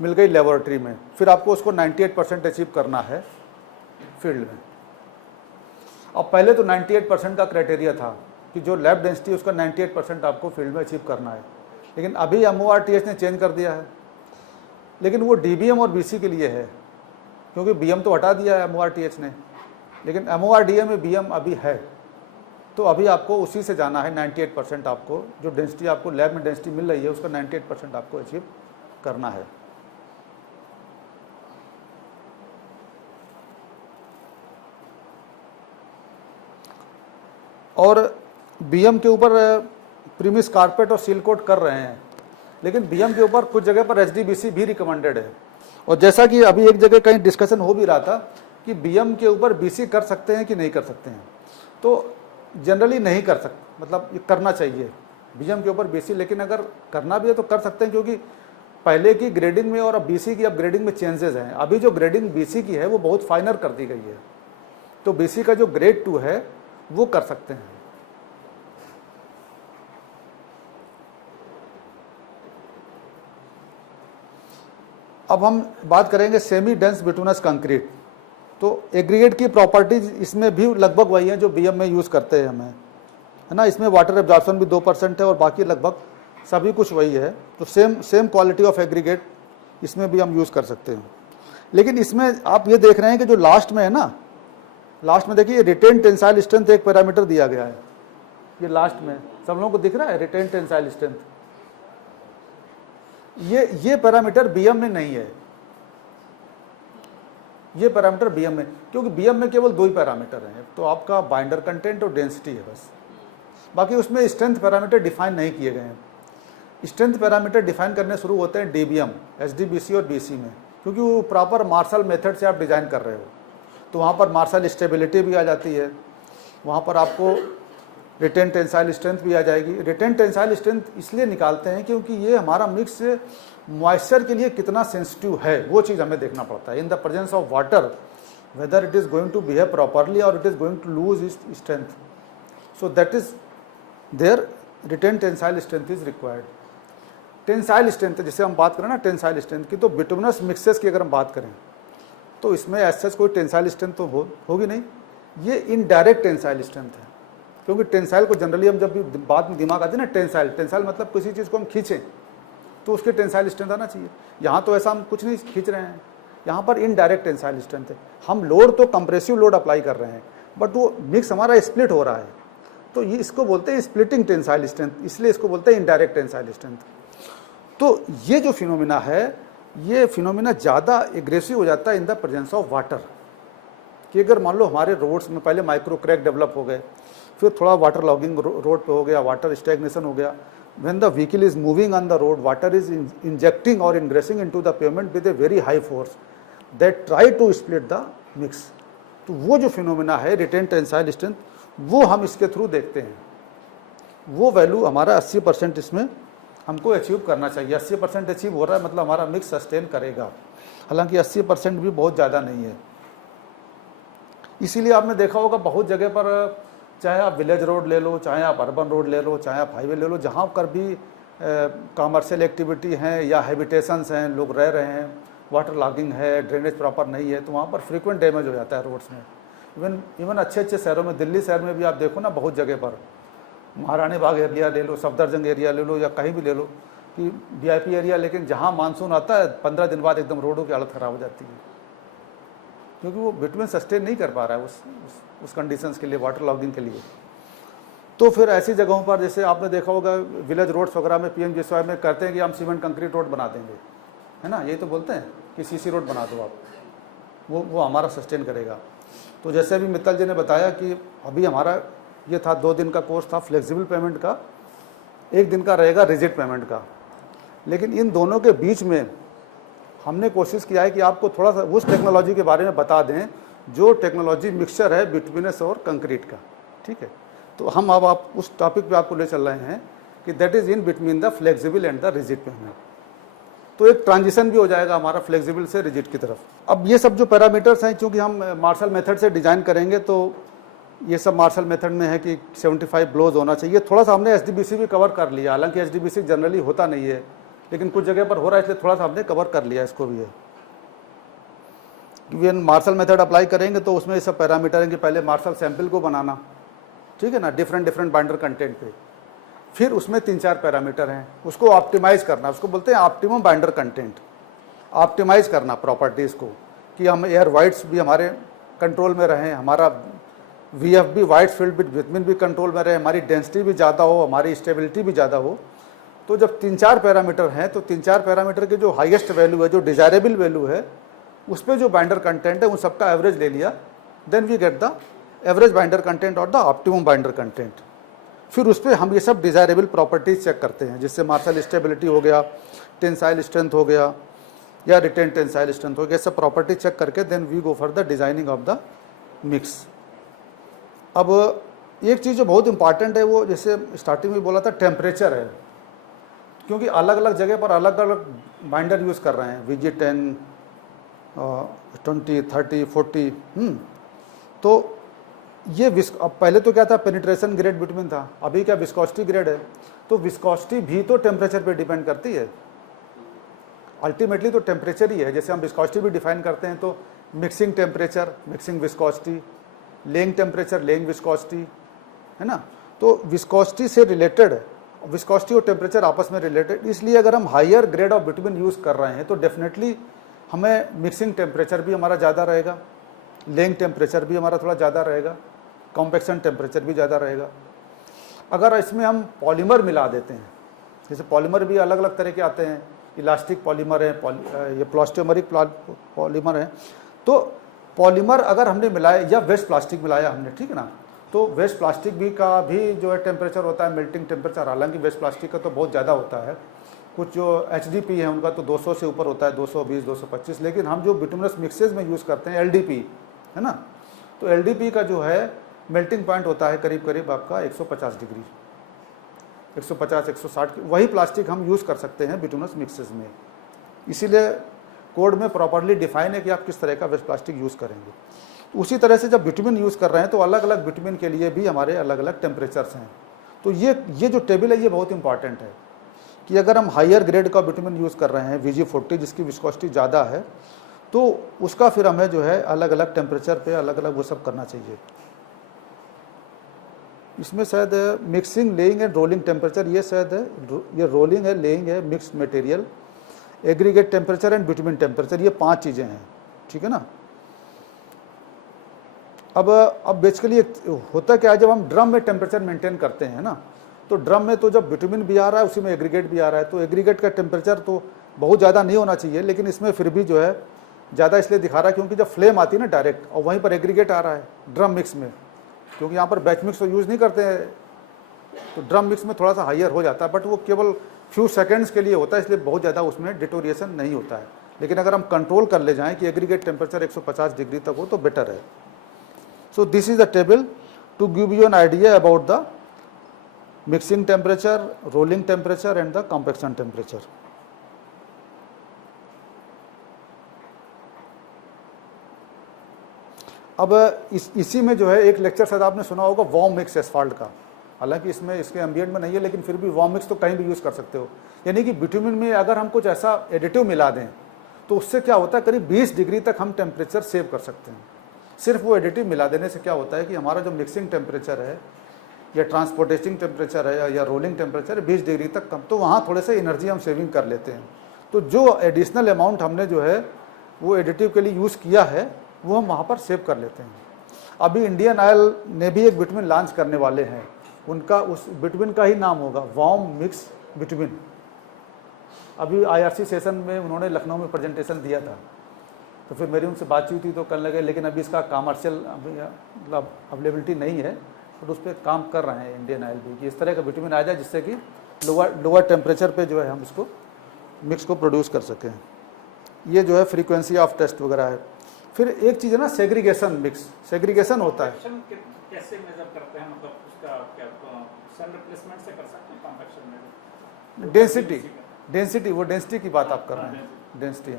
मिल गई लेबोरेटरी में, फिर आपको उसको 98% अचीव करना है फील्ड में। अब पहले तो 98% का क्राइटेरिया था कि जो लैब डेंसिटी उसका 98% आपको फील्ड में अचीव करना है, लेकिन अभी MORTH ने चेंज कर दिया है, लेकिन वो DBM और BC के लिए है, क्योंकि BM तो हटा दिया है MORTH ने, लेकिन MORDA में BM अभी है, तो अभी आपको उसी से जाना है। 98% आपको जो डेंसिटी आपको लैब में डेंसिटी मिल रही है उसका 98% आपको अचीव करना है। और BM के ऊपर प्रीमिस कारपेट और सील कोट कर रहे हैं, लेकिन BM के ऊपर कुछ जगह पर HDBC भी रिकमेंडेड है। और जैसा कि अभी एक जगह कहीं डिस्कशन हो भी रहा था कि BM के ऊपर BC कर सकते हैं कि नहीं कर सकते हैं, तो जनरली नहीं कर सकते, मतलब ये करना चाहिए BM के ऊपर BC, लेकिन अगर करना भी है तो कर सकते हैं, क्योंकि पहले की ग्रेडिंग में और अब BC की अब ग्रेडिंग में चेंजेस हैं। अभी जो ग्रेडिंग BC की है वो बहुत फाइनर कर दी गई है, तो BC का जो ग्रेड 2 है वो कर सकते हैं। अब हम बात करेंगे सेमी डेंस बिटुमिनस कंक्रीट। तो एग्रीगेट की प्रॉपर्टीज इसमें भी लगभग वही है जो BM में यूज़ करते हैं हमें, है ना। इसमें वाटर एब्जॉर्प्शन भी 2% है और बाकी लगभग सभी कुछ वही है। तो सेम क्वालिटी ऑफ एग्रीगेट इसमें भी हम यूज़ कर सकते हैं। लेकिन इसमें आप ये देख रहे हैं कि जो लास्ट में है ना, लास्ट में देखिए रिटेन टेंसाइल स्ट्रेंथ एक पैरामीटर दिया गया है, ये लास्ट में सब लोगों को दिख रहा है रिटेन टेंसाइल स्ट्रेंथ। ये पैरामीटर बीएम में नहीं है, ये पैरामीटर बीएम में, क्योंकि बीएम में केवल 2 ही पैरामीटर हैं, तो आपका बाइंडर कंटेंट और डेंसिटी है बस, बाकी उसमें स्ट्रेंथ पैरामीटर डिफाइन नहीं किए गए हैं। स्ट्रेंथ पैरामीटर डिफाइन करने शुरू होते हैं डीबीएम, एसडीबीसी और बीसी में, क्योंकि वो प्रॉपर मार्शल मेथड से आप डिज़ाइन कर रहे हो, तो वहाँ पर मार्शल स्टेबिलिटी भी आ जाती है, वहाँ पर आपको रिटेन टेंसाइल स्ट्रेंथ भी आ जाएगी। रिटेन टेंसाइल स्ट्रेंथ इसलिए निकालते हैं क्योंकि ये हमारा मिक्स मॉइस्चर के लिए कितना सेंसिटिव है, वो चीज़ हमें देखना पड़ता है। In the presence of water whether it is going to behave properly और it is going to lose its strength, so that is their retain tensile strength is required. Tensile strength जिसे हम बात करें ना टेंसाइल स्ट्रेंथ की, तो bituminous mixes की अगर हम बात करें तो इसमें ऐसा कोई टेंसाइल स्ट्रेंथ तो होगी नहीं, ये इनडायरेक्ट टेंसाइल स्ट्रेंथ है। क्योंकि टेंसाइल को जनरली हम जब भी बात में दिमाग आती है ना, टेंसाइल मतलब किसी चीज़ को हम खींचें तो उसकी टेंसाइल स्ट्रेंथ आना चाहिए। यहाँ तो ऐसा हम कुछ नहीं खींच रहे हैं, यहाँ पर इनडायरेक्ट टेंसाइल स्ट्रेंथ है। हम लोड तो कंप्रेसिव लोड अप्लाई कर रहे हैं, बट वो मिक्स हमारा स्प्लिट हो रहा है, तो ये इसको बोलते हैं स्प्लिटिंग टेंसाइल स्ट्रेंथ, इसलिए इसको बोलते हैं इनडायरेक्ट टेंसाइल स्ट्रेंथ। तो ये जो फिनोमिना है, ये फिनोमिना ज़्यादा एग्रेसिव हो जाता है in the presence of water, कि अगर मान लो हमारे रोड्स में पहले माइक्रो क्रैक डेवलप हो गए, फिर थोड़ा वाटर लॉगिंग रोड पे हो गया, वाटर स्टैग्नेशन हो गया, when the vehicle is moving on the road, water is injecting और ingressing into the pavement with a very high force that try to split the mix. तो वो जो phenomena है रिटेन टेंसाइल स्ट्रेंथ, वो हम इसके थ्रू देखते हैं। वो वैल्यू हमारा 80% इसमें हमको अचीव करना चाहिए। 80% अचीव हो रहा है मतलब हमारा मिक्स सस्टेन करेगा, हालांकि 80% भी बहुत ज़्यादा नहीं है। इसीलिए आपने देखा होगा बहुत जगह पर, चाहे आप विलेज रोड ले लो, चाहे आप अर्बन रोड ले लो, चाहे आप हाईवे ले लो, जहाँ पर भी कॉमर्शियल एक्टिविटी हैं या हैबिटेशंस हैं, लोग रह रहे हैं, वाटर लॉगिंग है, ड्रेनेज प्रॉपर नहीं है, तो वहाँ पर फ्रीक्वेंट डैमेज हो जाता है रोड्स में। इवन अच्छे अच्छे शहरों में, दिल्ली शहर में भी आप देखो ना, बहुत जगह पर महारानी बाग एरिया ले लो, सफदरजंग एरिया ले लो, या कहीं भी ले लो कि वीआईपी एरिया, लेकिन जहाँ मानसून आता है 15 दिन बाद एकदम रोडों की हालत ख़राब हो जाती है, क्योंकि वो बिटवीन सस्टेन नहीं कर पा रहा है उस कंडीशंस के लिए, वाटर लॉगिंग के लिए। तो फिर ऐसी जगहों पर, जैसे आपने देखा होगा विलेज रोड्स वगैरह में पीएमजीएसवाई में करते हैं कि हम सीमेंट कंक्रीट रोड बना देंगे, है ना, यही तो बोलते हैं कि सीसी रोड बना दो आप, वो हमारा सस्टेन करेगा। तो जैसे अभी मित्तल जी ने बताया कि अभी हमारा ये था 2 दिन का कोर्स था फ्लेक्सिबल पेमेंट का, 1 दिन का रहेगा रिजिड पेमेंट का, लेकिन इन दोनों के बीच में हमने कोशिश किया है कि आपको थोड़ा सा उस टेक्नोलॉजी के बारे में बता दें जो टेक्नोलॉजी मिक्सचर है बिटवीनस और कंक्रीट का, ठीक है। तो हम अब आप उस टॉपिक पे आपको ले चल रहे हैं कि that is in between the flexible and the rigid payment. तो एक ट्रांजिशन भी हो जाएगा हमारा फ्लेक्सिबल से रिजिड की तरफ। अब ये सब जो पैरामीटर्स हैं, चूँकि हम मार्शल मेथड से डिज़ाइन करेंगे, तो ये सब मार्शल मेथड में है कि 75 ब्लोज होना चाहिए। थोड़ा सा हमने एसडीबीसी भी कवर कर लिया, हालांकि एसडीबीसी जनरली होता नहीं है, लेकिन कुछ जगह पर हो रहा है, इसलिए थोड़ा सा हमने कवर कर लिया इसको भी है। क्योंकि मार्शल मेथड अप्लाई करेंगे तो उसमें ये सब पैरामीटर हैं कि पहले मार्शल सैंपल को बनाना, ठीक है ना, डिफरेंट बाइंडर कंटेंट पे, फिर उसमें 3-4 पैरामीटर हैं, उसको ऑप्टिमाइज़ करना, उसको बोलते हैं ऑप्टिमम बाइंडर कंटेंट। ऑप्टिमाइज़ करना प्रॉपर्टीज़ को, कि हम एयर वाइड्स भी हमारे कंट्रोल में रहें, हमारा VFB वाइड फील्ड विटमिन भी कंट्रोल में रहे, हमारी डेंसिटी भी ज़्यादा हो, हमारी स्टेबिलिटी भी ज़्यादा हो। तो जब 3-4 पैरामीटर हैं, तो 3-4 पैरामीटर के जो हाईएस्ट वैल्यू है, जो डिज़ायरेबल वैल्यू है, उस पर जो बाइंडर कंटेंट है उन सबका एवरेज ले लिया, then we get the average binder content और द ऑप्टिमम बाइंडर कंटेंट। फिर उस पर हम ये सब डिज़ायरेबल प्रॉपर्टीज चेक करते हैं, जिससे मार्शल स्टेबिलिटी हो गया, टेंसाइल स्ट्रेंथ हो गया, या रिटेन टेंसाइल स्ट्रेंथ हो गया, सब प्रॉपर्टी चेक करके then we go for the designing of the mix. अब एक चीज़ जो बहुत इंपॉर्टेंट है, वो जैसे स्टार्टिंग में बोला था, टेम्परेचर है, क्योंकि अलग अलग जगह पर अलग अलग बाइंडर यूज़ कर रहे हैं, VG10, 20, 30, 40। तो ये अब पहले तो क्या था, पेनिट्रेशन ग्रेड बिटवीन था, अभी क्या विस्कोसिटी ग्रेड है। तो विस्कोसिटी भी तो टेम्परेचर पे डिपेंड करती है, अल्टीमेटली तो टेम्परेचर ही है। जैसे हम विस्कोसिटी भी डिफाइन करते हैं, तो mixing temperature, mixing viscosity, laying temperature, laying viscosity, है ना। तो विस्कोसिटी से रिलेटेड विस्कोसिटी और टेम्परेचर आपस में रिलेटेड, इसलिए अगर हम higher grade of bitumen use कर रहे हैं तो डेफिनेटली हमें मिक्सिंग टेम्परेचर भी हमारा ज़्यादा रहेगा, लेइंग टेम्परेचर भी हमारा थोड़ा ज़्यादा रहेगा, कॉम्पैक्शन टेम्परेचर भी ज़्यादा रहेगा। अगर इसमें हम पॉलीमर मिला देते हैं, जैसे पॉलीमर भी अलग अलग तरह के आते हैं, इलास्टिक पॉलीमर है, ये प्लास्टोमरिक पॉलीमर है, तो पॉलीमर अगर हमने मिलाया या वेस्ट प्लास्टिक मिलाया हमने, ठीक है ना, तो वेस्ट प्लास्टिक भी का भी जो है टेम्परेचर होता है मेल्टिंग टेम्परेचर, हालांकि वेस्ट प्लास्टिक का तो बहुत ज़्यादा होता है, कुछ जो HDP है उनका तो 200 से ऊपर होता है, 220 225, लेकिन हम जो बिटुमिनस मिक्सेज में यूज़ करते हैं LDP है ना, तो LDP का जो है मेल्टिंग पॉइंट होता है करीब करीब आपका 150 डिग्री, 150 160, वही प्लास्टिक हम यूज़ कर सकते हैं बिटुमिनस मिक्सेज में। इसीलिए कोड में प्रॉपरली डिफाइन है कि आप किस तरह का वेस्ट प्लास्टिक यूज़ करेंगे। तो उसी तरह से जब बिटुमिन यूज़ कर रहे हैं तो अलग अलग बिटुमिन के लिए भी हमारे अलग अलग टेम्परेचर्स हैं। तो ये जो टेबल है ये बहुत इंपॉर्टेंट है कि अगर हम हायर ग्रेड का बिटुमिन यूज़ कर रहे हैं VG40 जिसकी विस्कोसिटी ज़्यादा है, तो उसका फिर हमें जो है अलग अलग टेम्परेचर पे अलग अलग वो सब करना चाहिए। इसमें शायद mixing, laying and rolling temperature, ये शायद है, ये रोलिंग है, लेइंग है, mixed material, aggregate temperature and bitumen temperature, ये 5 चीज़ें हैं, ठीक है ना। अब बेसिकली होता क्या है, जब हम ड्रम में टेम्परेचर मेंटेन करते हैं ना, तो ड्रम में तो जब बिटुमिन भी आ रहा है उसी में एग्रीगेट भी आ रहा है, तो एग्रीगेट का टेम्परेचर तो बहुत ज़्यादा नहीं होना चाहिए, लेकिन इसमें फिर भी जो है ज़्यादा इसलिए दिखा रहा है क्योंकि जब फ्लेम आती है ना डायरेक्ट, और वहीं पर एग्रीगेट आ रहा है ड्रम मिक्स में, क्योंकि यहाँ पर बैच मिक्स तो यूज़ नहीं करते हैं, तो ड्रम मिक्स में थोड़ा सा हायर हो जाता है, बट वो केवल फ्यू सेकेंड्स के लिए होता है, इसलिए बहुत ज़्यादा उसमें डिटोरिएशन नहीं होता है। लेकिन अगर हम कंट्रोल कर ले जाएँ कि एग्रीगेट टेम्परेचर 150 डिग्री तक हो तो बेटर है। So this is the table to give you an idea about the mixing temperature, rolling temperature and the compaction temperature. अब इसी में जो है एक लेक्चर शायद आपने सुना होगा वॉर्म मिक्स एस्फाल्ट का, हालांकि इसमें इसके एम्बिएंट में नहीं है, लेकिन फिर भी वॉर्म मिक्स तो कहीं भी यूज़ कर सकते हो। यानी कि बिटुमिन में अगर हम कुछ ऐसा एडिटिव मिला दें तो उससे क्या होता है, करीब 20 डिग्री तक हम टेम्परेचर सेव कर सकते हैं। सिर्फ वो एडिटिव मिला देने से क्या होता है कि हमारा जो मिक्सिंग टेम्परेचर है या ट्रांसपोर्टेटिंग टेम्परेचर है या रोलिंग टेम्परेचर है 20 डिग्री तक कम, तो वहाँ थोड़े से एनर्जी हम सेविंग कर लेते हैं। तो जो एडिशनल अमाउंट हमने जो है वो एडिटिव के लिए यूज़ किया है वो हम वहाँ पर सेव कर लेते हैं। अभी इंडियन ऑयल ने भी एक बिटुमिन लॉन्च करने वाले हैं, उनका उस बिटुमिन का ही नाम होगा वार्म मिक्स बिटुमिन। अभी IRC सेशन में उन्होंने लखनऊ में प्रेजेंटेशन दिया था, तो फिर मेरी उनसे बातचीत हुई तो करने लगे, लेकिन अभी इसका कमर्शियल मतलब अवेलेबिलिटी नहीं है, बट उस पर काम कर रहे हैं इंडियन ऑयल भी कि इस तरह का विटामिन आ जाए जिससे कि लोअर टेम्परेचर पे जो है हम इसको मिक्स को प्रोड्यूस कर सकें। ये जो है फ्रीक्वेंसी ऑफ टेस्ट वगैरह है। फिर एक चीज़ है ना सेग्रीगेशन, मिक्स सेग्रीगेशन होता है। कैसे मेजर करते हैं, मतलब उसका क्या सेल रिप्लेसमेंट से कर सकते हैं कॉम्पैक्शन में? डेंसिटी वो डेंसिटी की बात आप कर रहे हैं, डेंसिटी।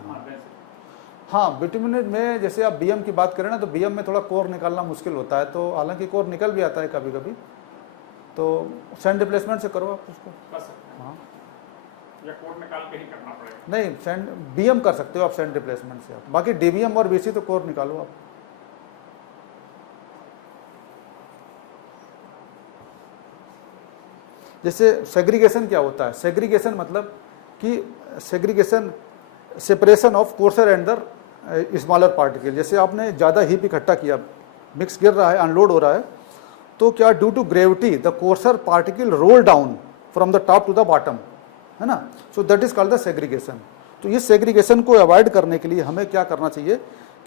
हाँ बिटुमिन में जैसे आप BM की बात करें ना, तो BM में थोड़ा कोर निकालना मुश्किल होता है, तो हालांकि कोर निकल भी आता है कभी कभी, तो सैंड रिप्लेसमेंट से करो आप उसको। हाँ, या कोर निकाल के ही करना पड़ेगा? नहीं, सैंड BM कर सकते हो आप सैंड रिप्लेसमेंट से, आप बाकी DBM और BC तो कोर निकालो आप। जैसे सेग्रीगेशन क्या होता है, सेग्रीगेशन मतलब कि segregation separation of courser and the smaller particle. जैसे आपने ज़्यादा हीप इकट्ठा किया, मिक्स गिर रहा है, अनलोड हो रहा है, तो क्या due to gravity the coarser particle roll down from the top to the bottom, है ना, so that is called the segregation. तो इस सेग्रीगेशन को अवॉइड करने के लिए हमें क्या करना चाहिए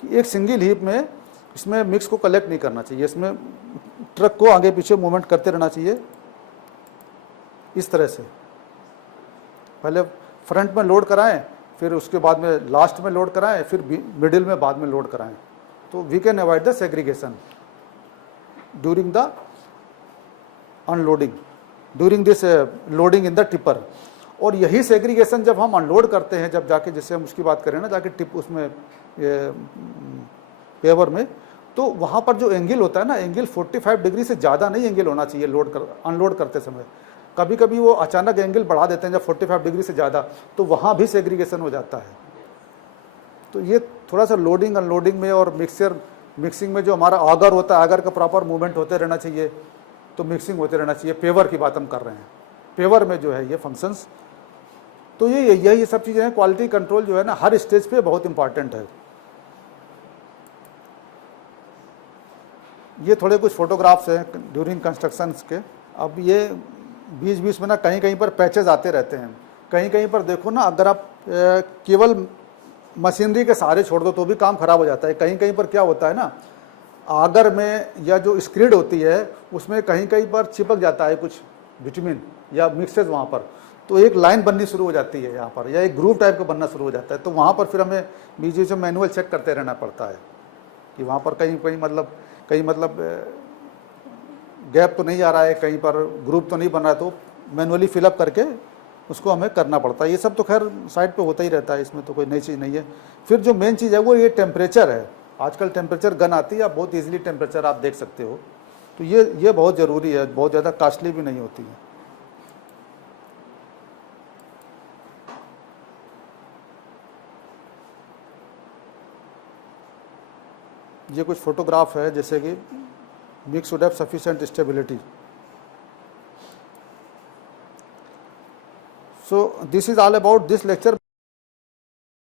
कि एक सिंगल हीप में इसमें मिक्स को कलेक्ट नहीं करना चाहिए, इसमें ट्रक को आगे पीछे मूवमेंट करते रहना चाहिए इस तरह से। पहले फ्रंट में लोड कराएं, फिर उसके बाद में लास्ट में लोड कराएं, फिर मिडिल में बाद में लोड कराएं, तो we can avoid the segregation during the unloading, during this loading in the tipper. और यही सेग्रीगेशन जब हम अनलोड करते हैं, जब जाके जैसे हम उसकी बात करें ना, जाके टिप उसमें पेवर में, तो वहाँ पर जो एंगल होता है ना, एंगल 45 डिग्री से ज़्यादा नहीं एंगल होना चाहिए अनलोड करते समय। कभी कभी वो अचानक एंगल बढ़ा देते हैं जब 45 डिग्री से ज़्यादा, तो वहाँ भी सेग्रीगेशन हो जाता है। तो ये थोड़ा सा लोडिंग अनलोडिंग में और मिक्सिंग में जो हमारा आगर होता है, आगर का प्रॉपर मूवमेंट होते रहना चाहिए, तो मिक्सिंग होते रहना चाहिए। पेवर की बात हम कर रहे हैं, पेवर में जो है ये फंक्शंस। तो ये सब चीज़ें हैं। क्वालिटी कंट्रोल जो है ना हर स्टेज पे बहुत इंपॉर्टेंट है। ये थोड़े कुछ फोटोग्राफ्स हैं ड्यूरिंग कंस्ट्रक्शंस के। अब ये बीच बीच में ना कहीं कहीं पर पैचेस आते रहते हैं, कहीं कहीं पर देखो ना, अगर आप केवल मशीनरी के सहारे छोड़ दो तो भी काम खराब हो जाता है। कहीं कहीं पर क्या होता है ना, आगर में या जो स्क्रीड होती है उसमें कहीं कहीं पर चिपक जाता है कुछ विटामिन या मिक्सेज वहाँ पर, तो एक लाइन बननी शुरू हो जाती है यहाँ पर, या एक ग्रुप टाइप का बनना शुरू हो जाता है। तो वहाँ पर फिर हमें बीच बीच में मैनुअल चेक करते रहना पड़ता है कि वहाँ पर कहीं मतलब गैप तो नहीं आ रहा है, कहीं पर ग्रुप तो नहीं बन रहा है, तो मैनुअली फिलअप करके उसको हमें करना पड़ता है। ये सब तो खैर साइड पे होता ही रहता है, इसमें तो कोई नई चीज़ नहीं है। फिर जो मेन चीज़ है वो ये टेम्परेचर है। आजकल टेम्परेचर गन आती है, आप बहुत ईजिली टेम्परेचर आप देख सकते हो, तो ये बहुत ज़रूरी है, बहुत ज़्यादा कॉस्टली भी नहीं होती है। ये कुछ फोटोग्राफ है, जैसे कि mix should have sufficient stability. So this is all about this lecture.